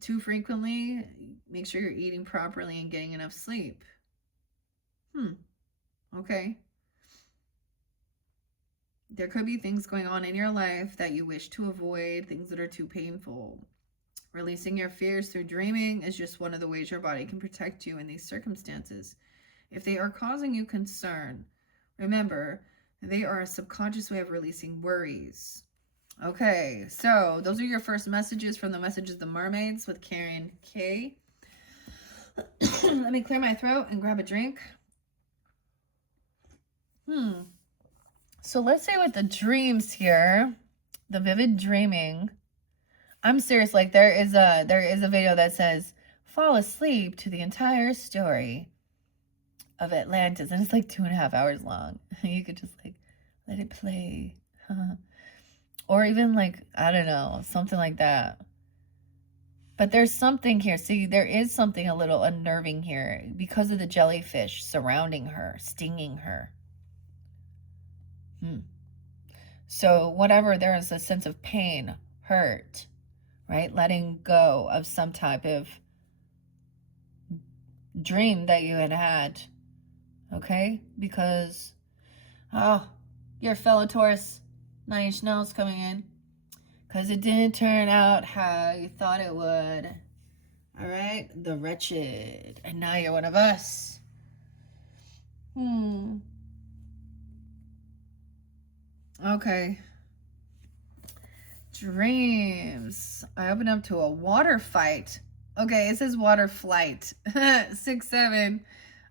too frequently, make sure you're eating properly and getting enough sleep. Okay. There could be things going on in your life that you wish to avoid, things that are too painful. Releasing your fears through dreaming is just one of the ways your body can protect you in these circumstances. If they are causing you concern, remember, they are a subconscious way of releasing worries. Okay, so those are your first messages from the Messages of the Mermaids with Karen K. Let me clear my throat and grab a drink. So let's say with the dreams here, the vivid dreaming, I'm serious, like there is a video that says fall asleep to the entire story of Atlantis, and it's like 2.5 hours long. You could just like let it play. Or even like, I don't know, something like that. But there's something here. See, there is something a little unnerving here because of the jellyfish surrounding her, stinging her. So whatever, there is a sense of pain, hurt, right? Letting go of some type of dream that you had. Okay? Because, your fellow Taurus 9-inch nails coming in. Because it didn't turn out how you thought it would. All right? The wretched. And now you're one of us. Okay. Dreams. I opened up to a water fight. Okay, it says water flight. 6-7.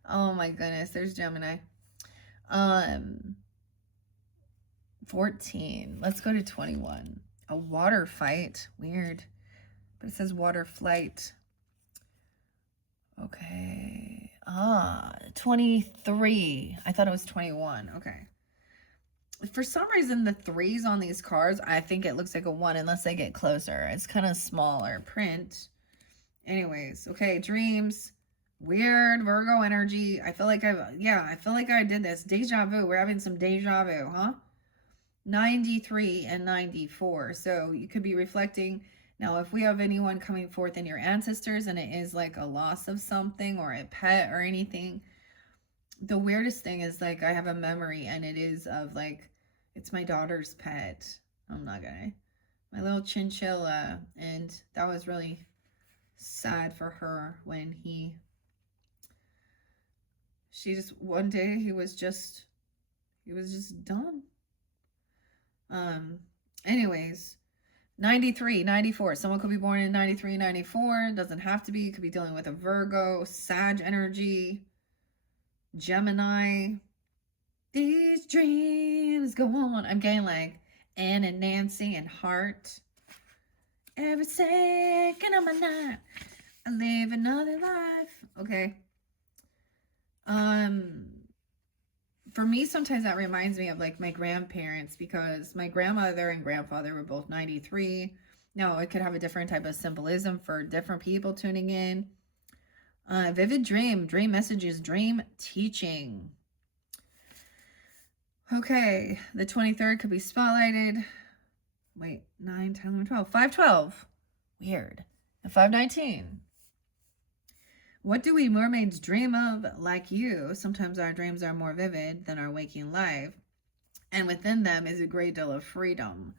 Oh my goodness, there's Gemini. 14. Let's go to 21. A water fight. Weird. But it says water flight. Okay. 23. I thought it was 21. Okay. For some reason, the 3s on these cards, I think it looks like a 1 unless they get closer. It's kind of smaller print. Anyways, okay, dreams. Weird Virgo energy. I feel like I did this. Deja vu. We're having some deja vu, huh? 93 and 94. So you could be reflecting. Now, if we have anyone coming forth in your ancestors and it is like a loss of something or a pet or anything, the weirdest thing is like I have a memory and it is of like, it's my daughter's pet. I'm not gonna. My little chinchilla. And that was really sad for her when one day he was just done. Anyways, 93, 94. Someone could be born in 93, 94. It doesn't have to be. You could be dealing with a Virgo, Sag energy, Gemini. These dreams go on. I'm getting like Anne and Nancy and Heart. Every second of my night, I live another life. Okay. For me, sometimes that reminds me of like my grandparents because my grandmother and grandfather were both 93. Now, it could have a different type of symbolism for different people tuning in. Vivid dream messages, dream teaching. Okay, the 23rd could be spotlighted. Wait, 9, 10, 11, 12. 512. Weird. And 519. What do we mermaids dream of? Like you, sometimes our dreams are more vivid than our waking life. And within them is a great deal of freedom,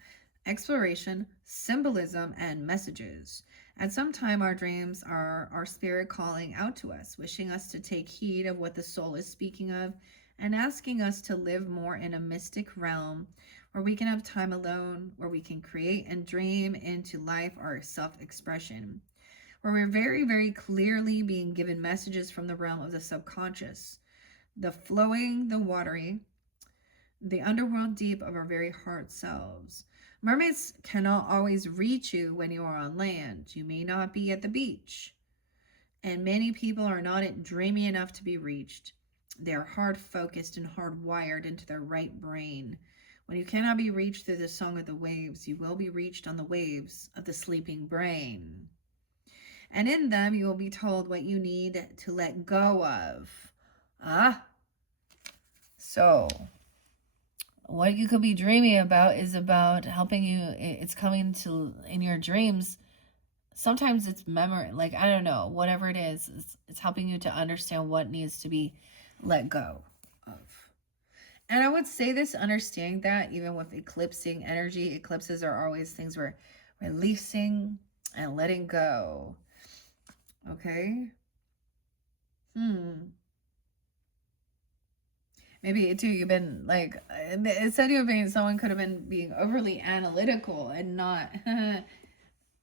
exploration, symbolism, and messages. At some time, our dreams are our spirit calling out to us, wishing us to take heed of what the soul is speaking of, and asking us to live more in a mystic realm where we can have time alone, where we can create and dream into life our self-expression, where we're very, very clearly being given messages from the realm of the subconscious, the flowing, the watery, the underworld deep of our very heart selves. Mermaids cannot always reach you when you are on land. You may not be at the beach. And many people are not dreamy enough to be reached. They are hard focused and hardwired into their right brain. When you cannot be reached through the song of the waves, you will be reached on the waves of the sleeping brain. And in them, you will be told what you need to let go of. So what you could be dreaming about is about helping you. It's coming to in your dreams. Sometimes it's memory, like, I don't know, whatever it is, it's helping you to understand what needs to be let go of. And I would say this, understanding that even with eclipsing energy, eclipses are always things we're releasing and letting go. Okay. Maybe too, you've been like, instead of being, someone could have been being overly analytical and not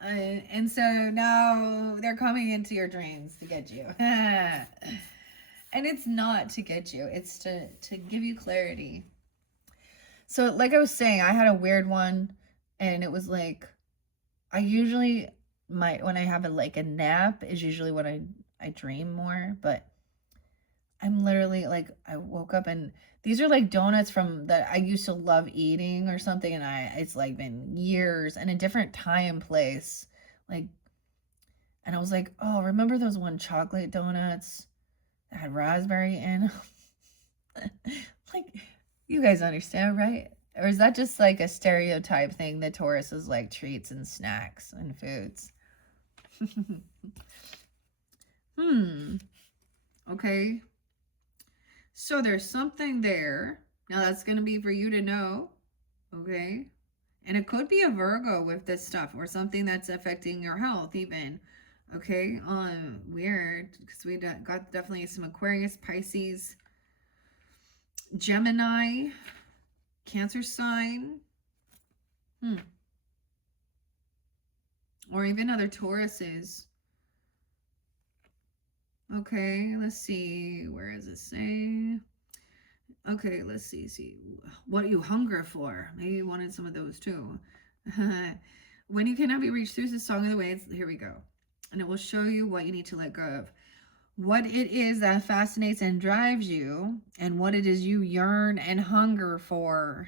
and so now they're coming into your dreams to get you. And it's not to get you, it's to give you clarity. So like I was saying, I had a weird one, and it was like, I usually, when I have a nap is usually when I dream more, but I'm literally like, I woke up and these are like donuts from that I used to love eating or something, and it's like been years and a different time place, like, and I was like, oh, remember those one chocolate donuts that had raspberry in? Like, you guys understand, right? Or is that just like a stereotype thing that Taurus is like treats and snacks and foods? Okay. So there's something there. Now that's going to be for you to know. Okay. And it could be a Virgo with this stuff, or something that's affecting your health even. Okay. Weird. Because we got definitely some Aquarius, Pisces, Gemini, Cancer sign. Or even other Tauruses. Okay, let's see. Where does it say? Okay, let's see. What you hunger for. Maybe you wanted some of those too. When you cannot be reached through the song of the waves, here we go. And it will show you what you need to let go of. What it is that fascinates and drives you, and what it is you yearn and hunger for.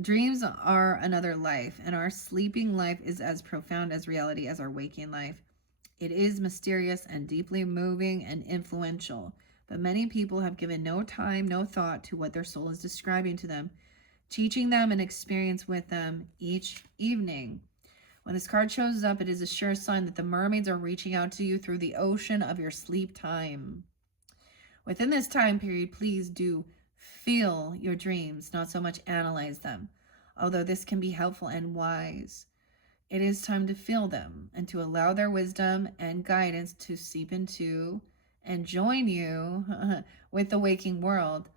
Dreams are another life, and our sleeping life is as profound as reality as our waking life. It is mysterious and deeply moving and influential, but many people have given no time, no thought to what their soul is describing to them, teaching them an experience with them each evening. When this card shows up, it is a sure sign that the mermaids are reaching out to you through the ocean of your sleep time. Within this time period, please do feel your dreams, not so much analyze them, although this can be helpful and wise. It is time to feel them and to allow their wisdom and guidance to seep into and join you with the waking world.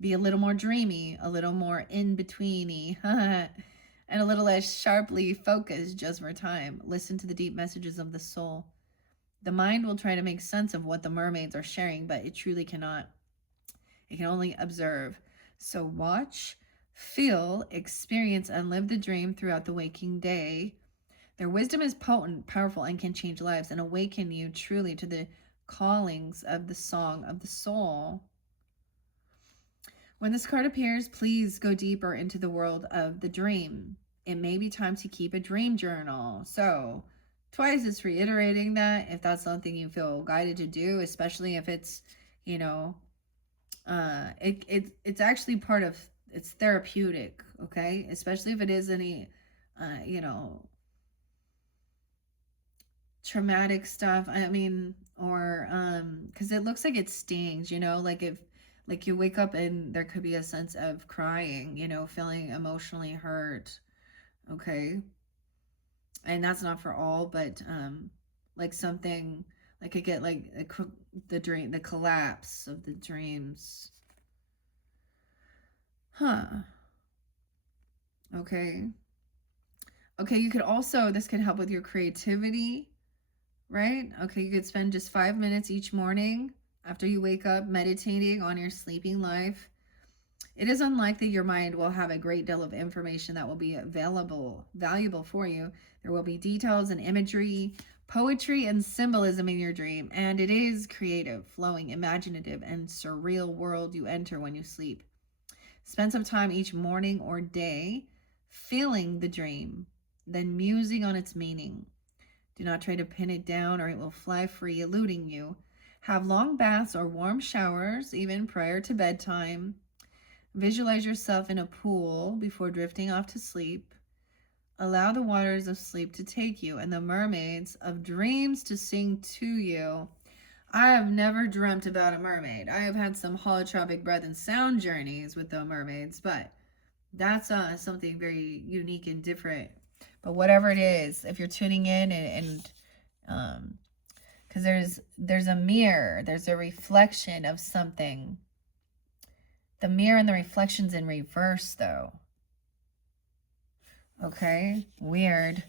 Be a little more dreamy, a little more in-betweeny, and a little less sharply focused just for time. Listen to the deep messages of the soul. The mind will try to make sense of what the mermaids are sharing, but it truly cannot. It can only observe. So watch, feel, experience, and live the dream throughout the waking day. Their wisdom is potent, powerful, and can change lives and awaken you truly to the callings of the song of the soul. When this card appears, please go deeper into the world of the dream. It may be time to keep a dream journal. So twice it's reiterating that if that's something you feel guided to do, especially if it's, you know, it's actually part of, it's therapeutic, okay? Especially if it is any, you know, traumatic stuff. I mean, or because it looks like it stings, you know, like if like you wake up and there could be a sense of crying, you know, feeling emotionally hurt. Okay. And that's not for all, but like something like I get like the collapse of the dreams. Okay. Okay, you could also, this could help with your creativity, right? Okay, you could spend just 5 minutes each morning after you wake up meditating on your sleeping life. It is unlikely your mind will have a great deal of information that will be valuable for you. There will be details and imagery, poetry and symbolism in your dream, and it is creative, flowing, imaginative, and surreal world you enter when you sleep. Spend some time each morning or day feeling the dream, then musing on its meaning. Do not try to pin it down or it will fly free, eluding you. Have long baths or warm showers, even prior to bedtime. Visualize yourself in a pool before drifting off to sleep. Allow the waters of sleep to take you and the mermaids of dreams to sing to you. I have never dreamt about a mermaid. I have had some holotropic breath and sound journeys with the mermaids, but that's something very unique and different. But whatever it is, if you're tuning in and because there's a mirror, there's a reflection of something. The mirror and the reflection's in reverse, though. Okay, weird.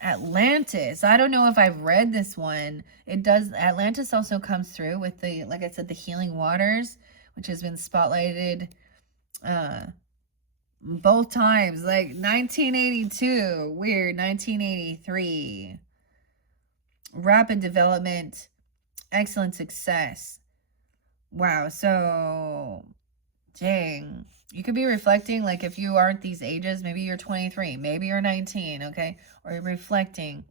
Atlantis. I don't know if I've read this one. It does. Atlantis also comes through with the, like I said, the healing waters, which has been spotlighted both times, like 1982, weird, 1983. Rapid development, excellent success. Wow, so dang. You could be reflecting, like if you aren't these ages, maybe you're 23, maybe you're 19, okay? Or you're reflecting.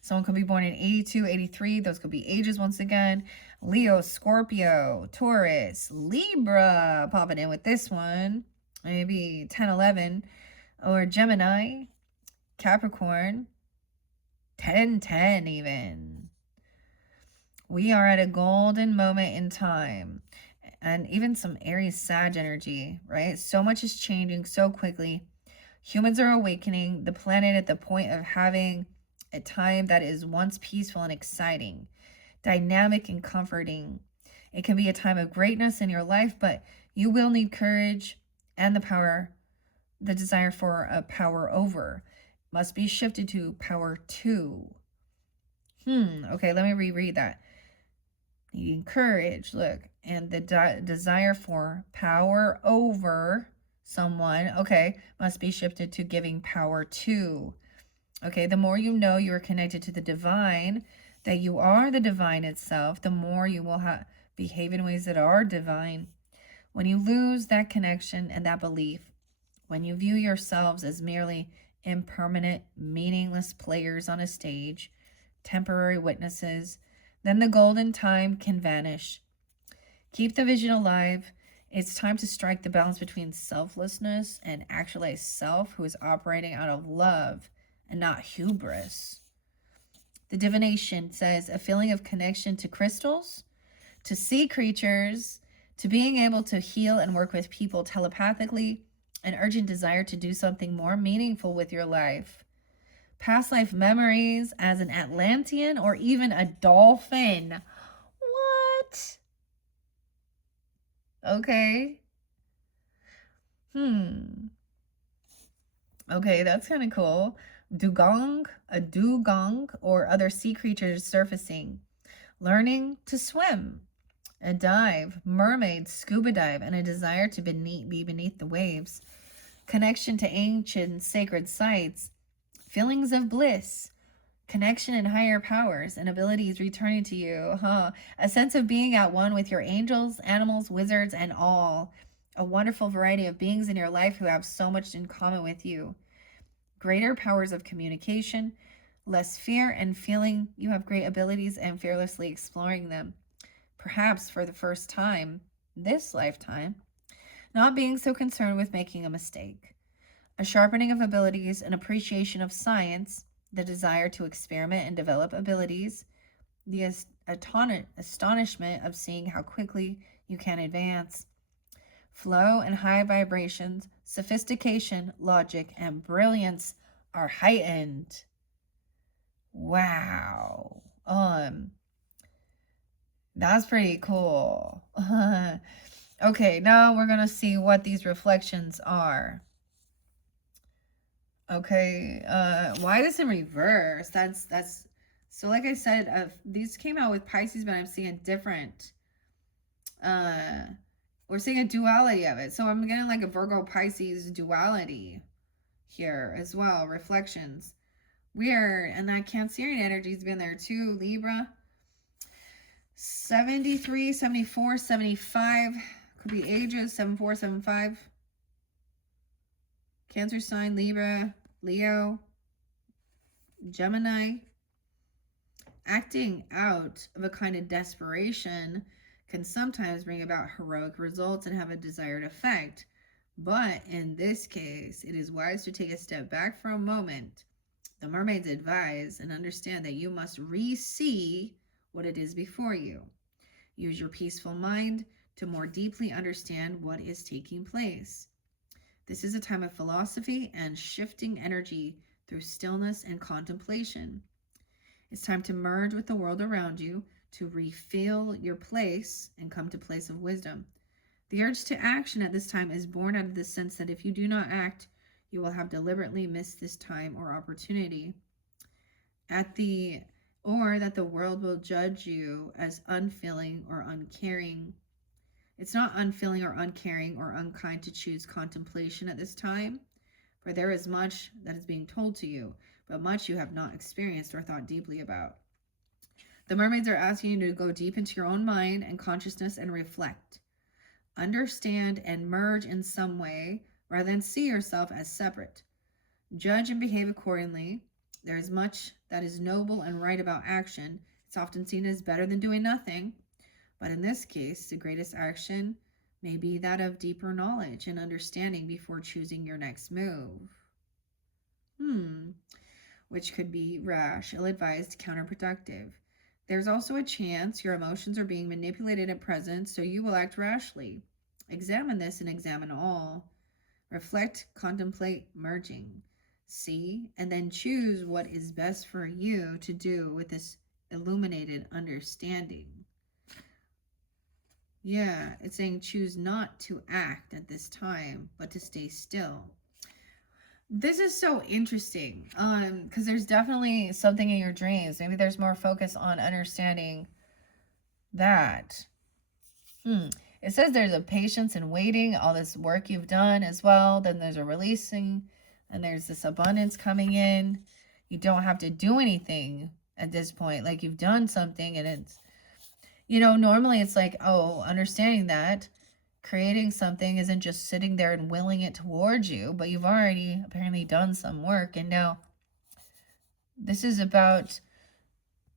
Someone could be born in 82, 83. Those could be ages once again. Leo, Scorpio, Taurus, Libra, popping in with this one. Maybe 10, 11. Or Gemini, Capricorn, 10, 10 even. We are at a golden moment in time. And even some Aries Sag energy, right? So much is changing so quickly. Humans are awakening, the planet at the point of having a time that is once peaceful and exciting, dynamic and comforting. It can be a time of greatness in your life, but you will need courage and the power, the desire for a power over must be shifted to power to. Okay, let me reread that. Needing courage, look, and the desire for power over someone, okay, must be shifted to giving power to. Okay, the more you know you are connected to the divine, that you are the divine itself, the more you will behave in ways that are divine. When you lose that connection and that belief, when you view yourselves as merely impermanent, meaningless players on a stage, temporary witnesses, then the golden time can vanish. Keep the vision alive. It's time to strike the balance between selflessness and actualized self who is operating out of love and not hubris. The divination says a feeling of connection to crystals, to sea creatures, to being able to heal and work with people telepathically, an urgent desire to do something more meaningful with your life. Past life memories as an Atlantean or even a dolphin. What? Okay. Okay, that's kind of cool. A dugong, or other sea creatures surfacing. Learning to swim, a dive, mermaid, scuba dive, and a desire to be beneath the waves. Connection to ancient sacred sites. Feelings of bliss. Connection and higher powers and abilities returning to you. A sense of being at one with your angels, animals, wizards, and all. A wonderful variety of beings in your life who have so much in common with you. Greater powers of communication, less fear and feeling you have great abilities and fearlessly exploring them. Perhaps for the first time, this lifetime, not being so concerned with making a mistake. A sharpening of abilities, an appreciation of science, the desire to experiment and develop abilities, the astonishment of seeing how quickly you can advance. Flow and high vibrations, sophistication, logic, and brilliance are heightened. Wow. That's pretty cool. Okay, now we're going to see what these reflections are. Okay, why this in reverse? That's so like I said, these came out with Pisces, but I'm seeing different. We're seeing a duality of it. So I'm getting like a Virgo Pisces duality here as well. Reflections. Weird. And that Cancerian energy's been there too, Libra. 73, 74, 75. Could be ages, 74, 75. Cancer sign, Libra, Leo, Gemini. Acting out of a kind of desperation can sometimes bring about heroic results and have a desired effect. But in this case, it is wise to take a step back for a moment. The mermaids advise and understand that you must re-see what it is before you. Use your peaceful mind to more deeply understand what is taking place. This is a time of philosophy and shifting energy through stillness and contemplation. It's time to merge with the world around you, to refill your place and come to a place of wisdom. The urge to action at this time is born out of the sense that if you do not act, you will have deliberately missed this time or opportunity. Or that the world will judge you as unfeeling or uncaring. It's not unfeeling or uncaring or unkind to choose contemplation at this time, for there is much that is being told to you, but much you have not experienced or thought deeply about. The mermaids are asking you to go deep into your own mind and consciousness and reflect. Understand and merge in some way rather than see yourself as separate. Judge and behave accordingly. There is much that is noble and right about action. It's often seen as better than doing nothing. But in this case, the greatest action may be that of deeper knowledge and understanding before choosing your next move. Which could be rash, ill-advised, counterproductive. There's also a chance your emotions are being manipulated at present, so you will act rashly. Examine this and examine all. Reflect, contemplate, merging. See, and then choose what is best for you to do with this illuminated understanding. Yeah, it's saying choose not to act at this time, but to stay still. This is so interesting, because there's definitely something in your dreams. Maybe there's more focus on understanding that. It says there's a patience and waiting, all this work you've done as well. Then there's a releasing, and there's this abundance coming in. You don't have to do anything at this point. Like you've done something, and it's, normally it's like, oh, understanding that creating something isn't just sitting there and willing it towards you, but you've already apparently done some work. And now this is about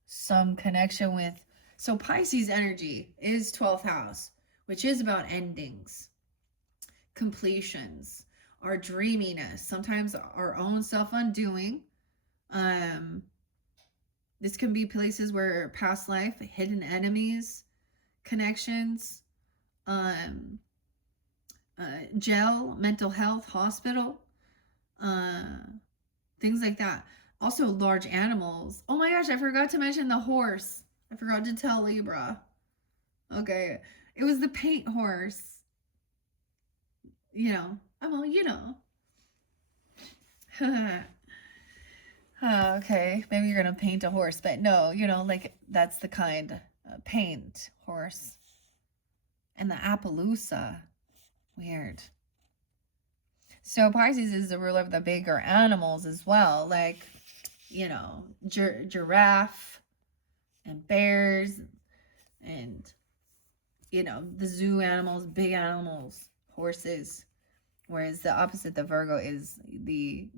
some connection with, so Pisces energy is 12th house, which is about endings, completions, our dreaminess, sometimes our own self-undoing. This can be places where past life, hidden enemies, connections, jail, mental health, hospital, things like that. Also large animals. Oh my gosh, I forgot to mention the horse. I forgot to tell Libra. Okay, it was the paint horse. Okay, maybe you're gonna paint a horse, but no, like that's the kind. Paint horse. And the Appaloosa. Weird. So Pisces is the ruler of the bigger animals as well, like, giraffe and bears and, the zoo animals, big animals, horses. Whereas the opposite, the Virgo, is the,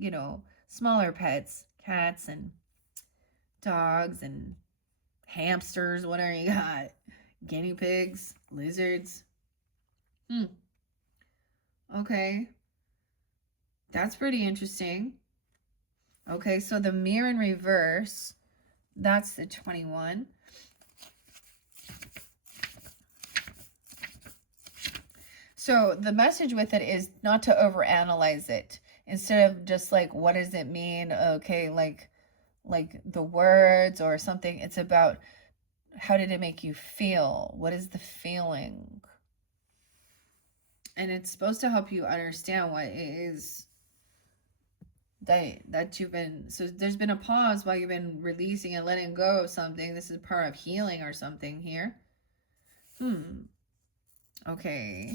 smaller pets, cats and dogs and hamsters, whatever you got, guinea pigs, lizards. Okay. That's pretty interesting. Okay, so the mirror in reverse, that's the 21. So the message with it is not to overanalyze it. Instead of just like, what does it mean? Okay, like the words or something. It's about how did it make you feel? What is the feeling? And it's supposed to help you understand what it is that you've been, so there's been a pause while you've been releasing and letting go of something. This is part of healing or something here. Okay.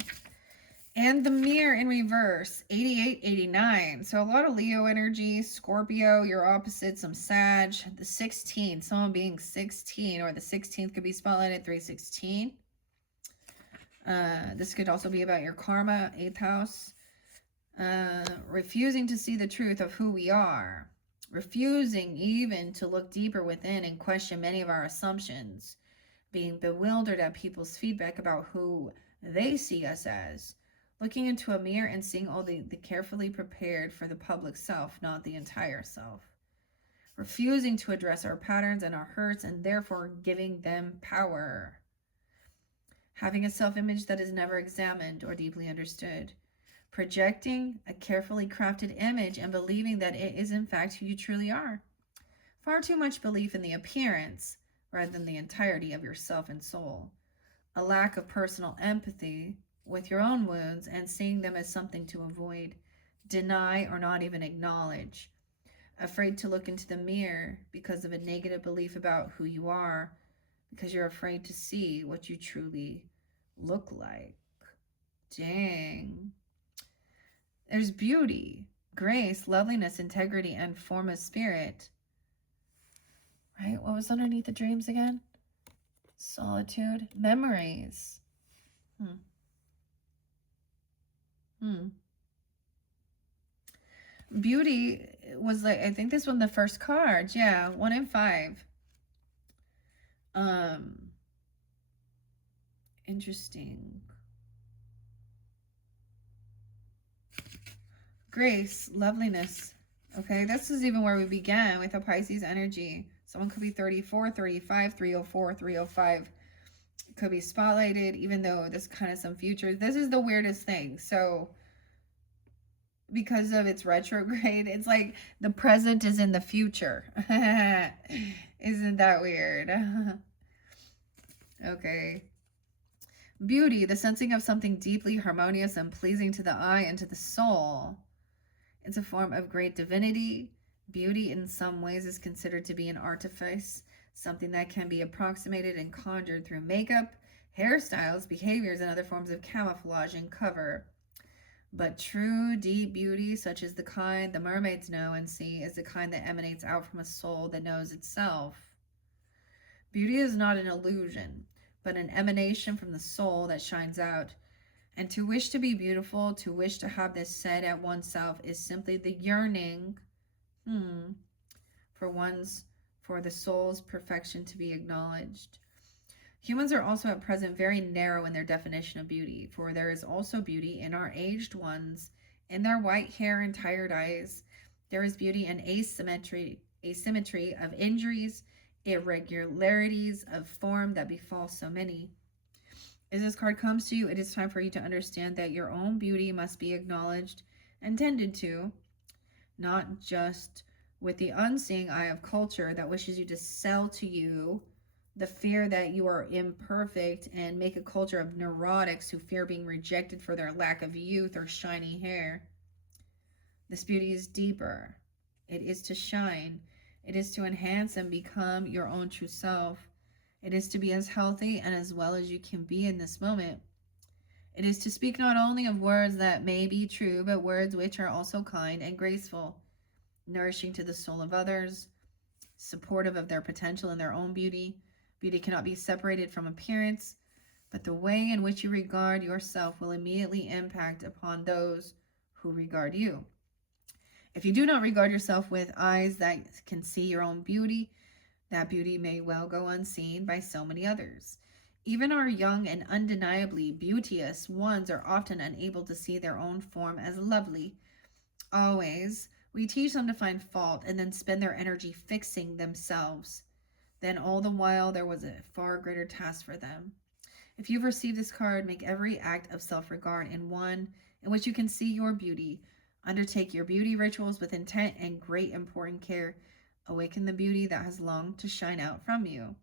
And the mirror in reverse, 88, 89. So a lot of Leo energy, Scorpio, your opposite, some Sag. The 16, someone being 16, or the 16th could be spotlighted, 316. This could also be about your karma, 8th house. Refusing to see the truth of who we are. Refusing even to look deeper within and question many of our assumptions. Being bewildered at people's feedback about who they see us as. Looking into a mirror and seeing all the carefully prepared for the public self, not the entire self. Refusing to address our patterns and our hurts and therefore giving them power. Having a self-image that is never examined or deeply understood. Projecting a carefully crafted image and believing that it is in fact who you truly are. Far too much belief in the appearance rather than the entirety of yourself and soul. A lack of personal empathy with your own wounds and seeing them as something to avoid, deny, or not even acknowledge. Afraid to look into the mirror because of a negative belief about who you are, because you're afraid to see what you truly look like. Dang. There's beauty, grace, loveliness, integrity, and form of spirit. Right? What was underneath the dreams again? Solitude, memories. Beauty was like, I think this one the first card. Yeah, 1 in 5. Interesting. Grace, loveliness. Okay, this is even where we began with a Pisces energy. Someone could be 34, 35, 304, 305. Could be spotlighted, even though there's kind of some future. This is the weirdest thing. So because of its retrograde, it's like the present is in the future. Isn't that weird? Okay. Beauty, the sensing of something deeply harmonious and pleasing to the eye and to the soul. It's a form of great divinity. Beauty in some ways is considered to be an artifice, something that can be approximated and conjured through makeup, hairstyles, behaviors, and other forms of camouflage and cover. But true, deep beauty, such as the kind the mermaids know and see, is the kind that emanates out from a soul that knows itself. Beauty is not an illusion, but an emanation from the soul that shines out. And to wish to be beautiful, to wish to have this said at oneself, is simply the yearning for the soul's perfection to be acknowledged. Humans are also at present very narrow in their definition of beauty, for there is also beauty in our aged ones, in their white hair and tired eyes. There is beauty in asymmetry of injuries, irregularities of form that befall so many. As this card comes to you, it is time for you to understand that your own beauty must be acknowledged and tended to, not just with the unseeing eye of culture that wishes you to sell to you the fear that you are imperfect and make a culture of neurotics who fear being rejected for their lack of youth or shiny hair. This beauty is deeper. It is to shine. It is to enhance and become your own true self. It is to be as healthy and as well as you can be in this moment. It is to speak not only of words that may be true, but words which are also kind and graceful, nourishing to the soul of others, supportive of their potential and their own beauty. Beauty cannot be separated from appearance, but the way in which you regard yourself will immediately impact upon those who regard you. If you do not regard yourself with eyes that can see your own beauty, that beauty may well go unseen by so many others. Even our young and undeniably beauteous ones are often unable to see their own form as lovely. Always, we teach them to find fault and then spend their energy fixing themselves. Then all the while there was a far greater task for them. If you've received this card, make every act of self-regard in one in which you can see your beauty. Undertake your beauty rituals with intent and great important care. Awaken the beauty that has longed to shine out from you.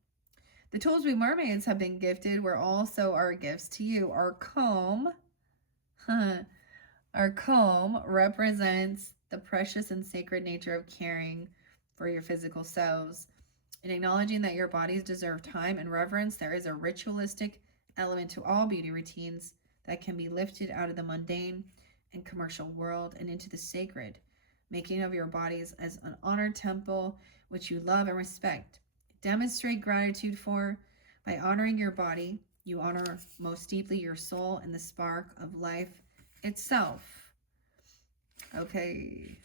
The tools we mermaids have been gifted were also our gifts to you. Our comb, our comb represents the precious and sacred nature of caring for your physical selves. In acknowledging that your bodies deserve time and reverence, there is a ritualistic element to all beauty routines that can be lifted out of the mundane and commercial world and into the sacred, making of your bodies as an honored temple which you love and respect. Demonstrate gratitude for. By honoring your body, you honor most deeply your soul and the spark of life itself. Okay.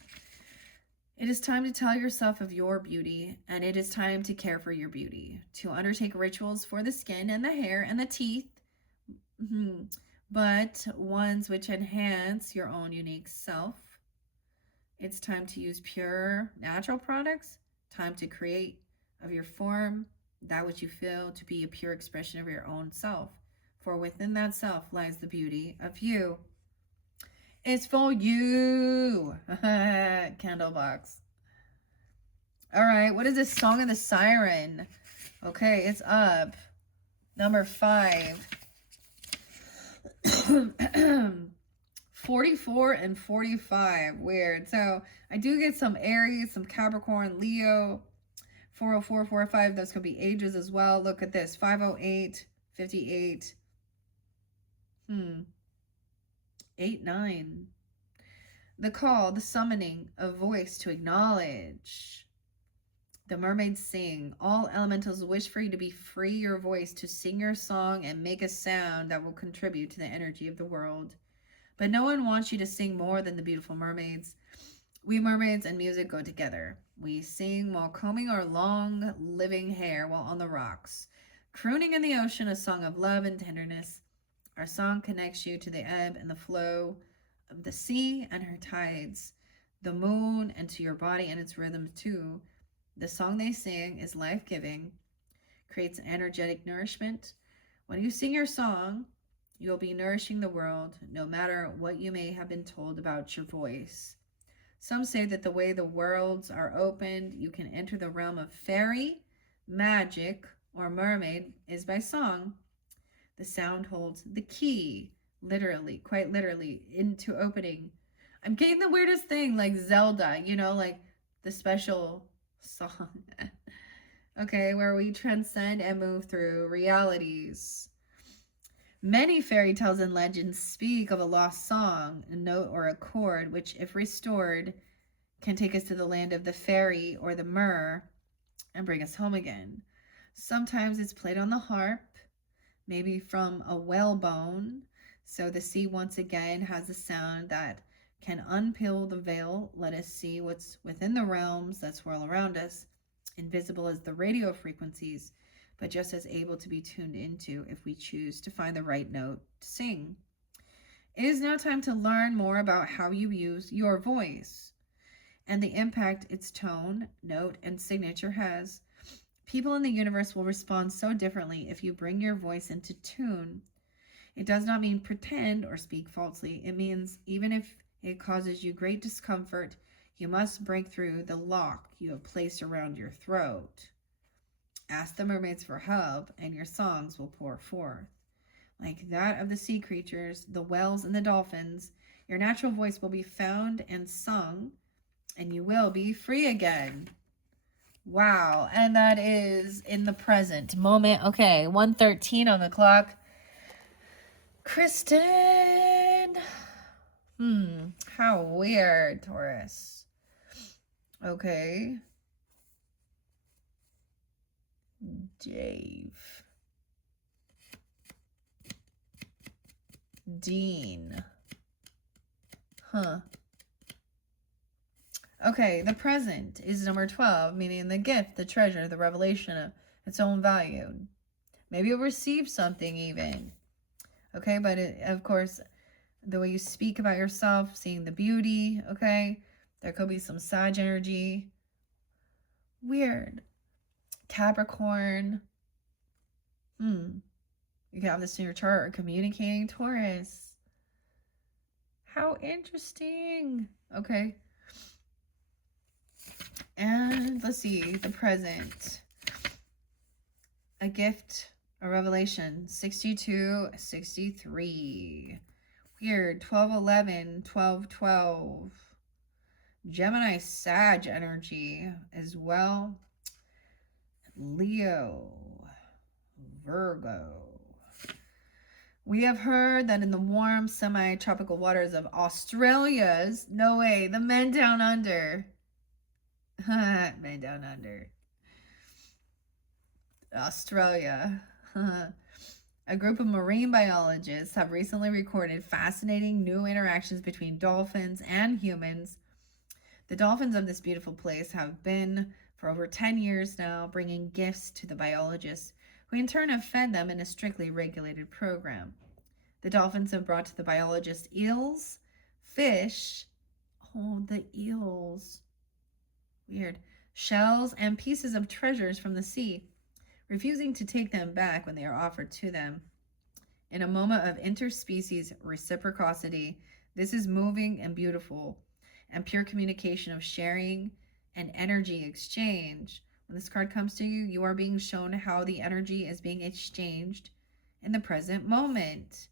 It is time to tell yourself of your beauty, and it is time to care for your beauty, to undertake rituals for the skin and the hair and the teeth, but ones which enhance your own unique self. It's time to use pure, natural products, time to create of your form that which you feel to be a pure expression of your own self, for within that self lies the beauty of you. It's for you. Candle box. All right, what is this? Song of the Siren. Okay, it's up. Number 5. 44 and 45. Weird. So I do get some Aries, some Capricorn, Leo. 404, 405. Those could be ages as well. Look at this. 508, 58. 8-9. The call, the summoning, a voice to acknowledge. The mermaids sing. All elementals wish for you to be free your voice, to sing your song and make a sound that will contribute to the energy of the world. But no one wants you to sing more than the beautiful mermaids. We mermaids and music go together. We sing while combing our long, living hair while on the rocks, crooning in the ocean a song of love and tenderness. Our song connects you to the ebb and the flow of the sea and her tides, the moon, and to your body and its rhythms too. The song they sing is life-giving, creates energetic nourishment. When you sing your song, you'll be nourishing the world, no matter what you may have been told about your voice. Some say that the way the worlds are opened, you can enter the realm of fairy, magic, or mermaid is by song. The sound holds the key, literally, quite literally, into opening. I'm getting the weirdest thing, like Zelda, like the special song. Okay, where we transcend and move through realities. Many fairy tales and legends speak of a lost song, a note or a chord, which, if restored, can take us to the land of the fairy or the mer and bring us home again. Sometimes it's played on the harp, maybe from a whalebone, so the sea once again has a sound that can unpeel the veil, let us see what's within the realms that swirl around us, invisible as the radio frequencies, but just as able to be tuned into if we choose to find the right note to sing. It is now time to learn more about how you use your voice and the impact its tone, note, and signature has. People in the universe will respond so differently if you bring your voice into tune. It does not mean pretend or speak falsely. It means even if it causes you great discomfort, you must break through the lock you have placed around your throat. Ask the mermaids for help, and your songs will pour forth. Like that of the sea creatures, the whales, and the dolphins, your natural voice will be found and sung, and you will be free again. Wow, and that is in the present moment. Okay, 1:13 on the clock. Kristen. How weird, Taurus. Okay. Dave. Dean. Okay, the present is number 12, meaning the gift, the treasure, the revelation of its own value. Maybe you'll receive something even. Okay, but of course, the way you speak about yourself, seeing the beauty, okay? There could be some Sag energy. Weird. Capricorn. You can have this in your chart, or communicating Taurus. How interesting. Okay. And let's see, the present. A gift, a revelation, 62, 63. Weird, 12-11, 12-12. Gemini, Sag energy as well. Leo, Virgo. We have heard that in the warm semi-tropical waters of Australia's, no way, the men down under, men down under, Australia, a group of marine biologists have recently recorded fascinating new interactions between dolphins and humans. The dolphins of this beautiful place have been for over 10 years now, bringing gifts to the biologists, who in turn have fed them in a strictly regulated program. The dolphins have brought to the biologists eels, fish, oh, the eels, weird, shells, and pieces of treasures from the sea, refusing to take them back when they are offered to them. In a moment of interspecies reciprocity, this is moving and beautiful, and pure communication of sharing and energy exchange. When this card comes to you, you are being shown how the energy is being exchanged in the present moment.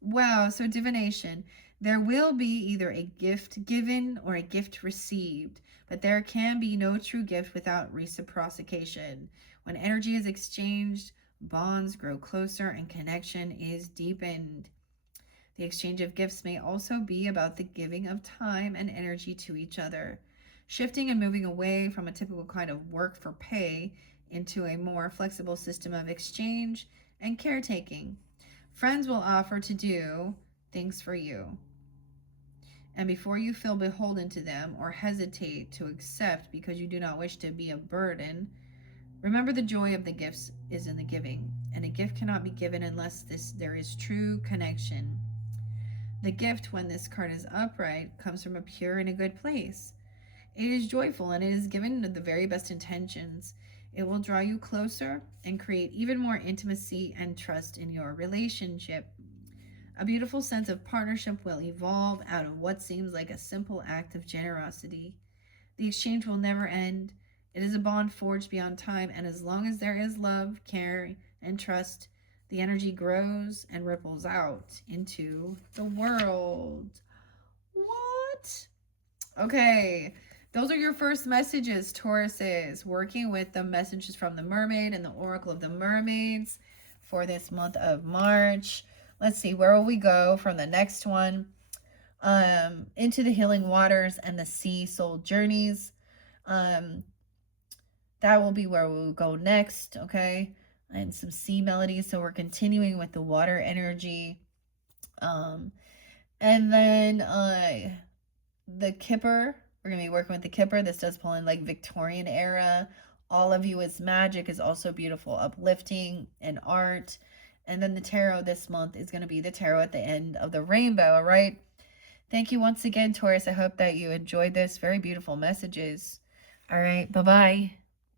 Wow, so divination. There will be either a gift given or a gift received, but there can be no true gift without reciprocation. When energy is exchanged, bonds grow closer and connection is deepened. The exchange of gifts may also be about the giving of time and energy to each other, shifting and moving away from a typical kind of work for pay into a more flexible system of exchange and caretaking. Friends will offer to do things for you, and before you feel beholden to them or hesitate to accept because you do not wish to be a burden, remember the joy of the gifts is in the giving, and a gift cannot be given unless there is true connection. The gift, when this card is upright, comes from a pure and a good place. It is joyful and it is given with the very best intentions. It will draw you closer and create even more intimacy and trust in your relationship. A beautiful sense of partnership will evolve out of what seems like a simple act of generosity. The exchange will never end. It is a bond forged beyond time, and as long as there is love, care, and trust, the energy grows and ripples out into the world. What? Okay. Those are your first messages, Tauruses. Working with the messages from the Mermaid and the Oracle of the Mermaids for this month of March. Let's see, where will we go from the next one? Into the healing waters and the sea soul journeys. That will be where we'll go next, okay? And some sea melodies. So we're continuing with the water energy. And then the Kipper. We're going to be working with the Kipper. This does pull in like Victorian era. All of You is Magic is also beautiful, uplifting, and art. And then the tarot this month is going to be the tarot at the end of the rainbow, all right? Thank you once again, Taurus. I hope that you enjoyed this. Very beautiful messages. All right, bye-bye.